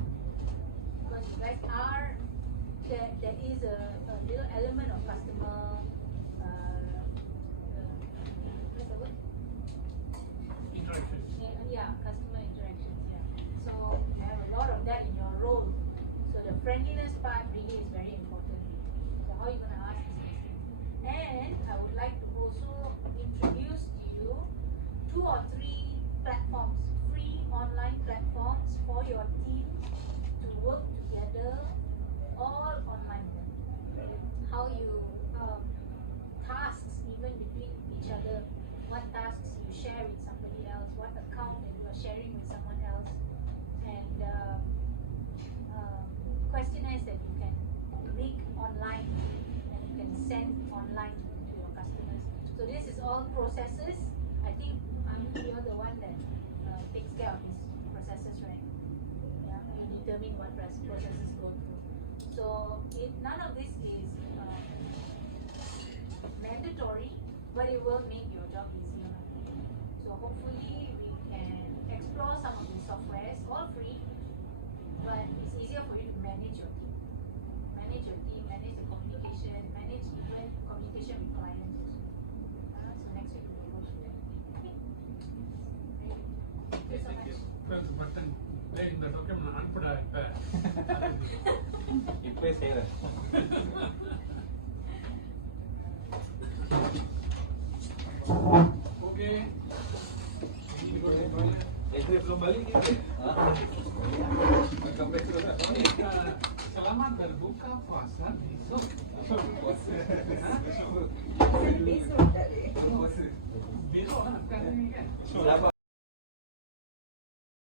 Because you guys are, there is a little element of customer, what's the word? Interactions. Yeah, customer interactions, yeah. So you have a lot of that in your role. So the friendliness part really is very important. So how are you going to ask this question? And I would like to also introduce to you 2 or 3 platforms, free online platforms for your team to work together, all online. How you all processes. I think you're the one that takes care of these processes, right? Yeah, you determine what processes go through. So none of this is mandatory, but it will make your job easier. So hopefully we can explore some of these softwares, all free, but it's easier for you to manage your team. Manage your team, manage the communication, manage even communication with clients. So next week we'll go through that. Okay. Great. Thank you so much. Press the button. Hey, இந்த token நான் அனுப்புடா இப்ப. இப்பவே செய்யறேன். Okay. Itu belum balik ni. Selamat berbuka puasa besok. Puasa. Besok lah kan ni kan. Selamat.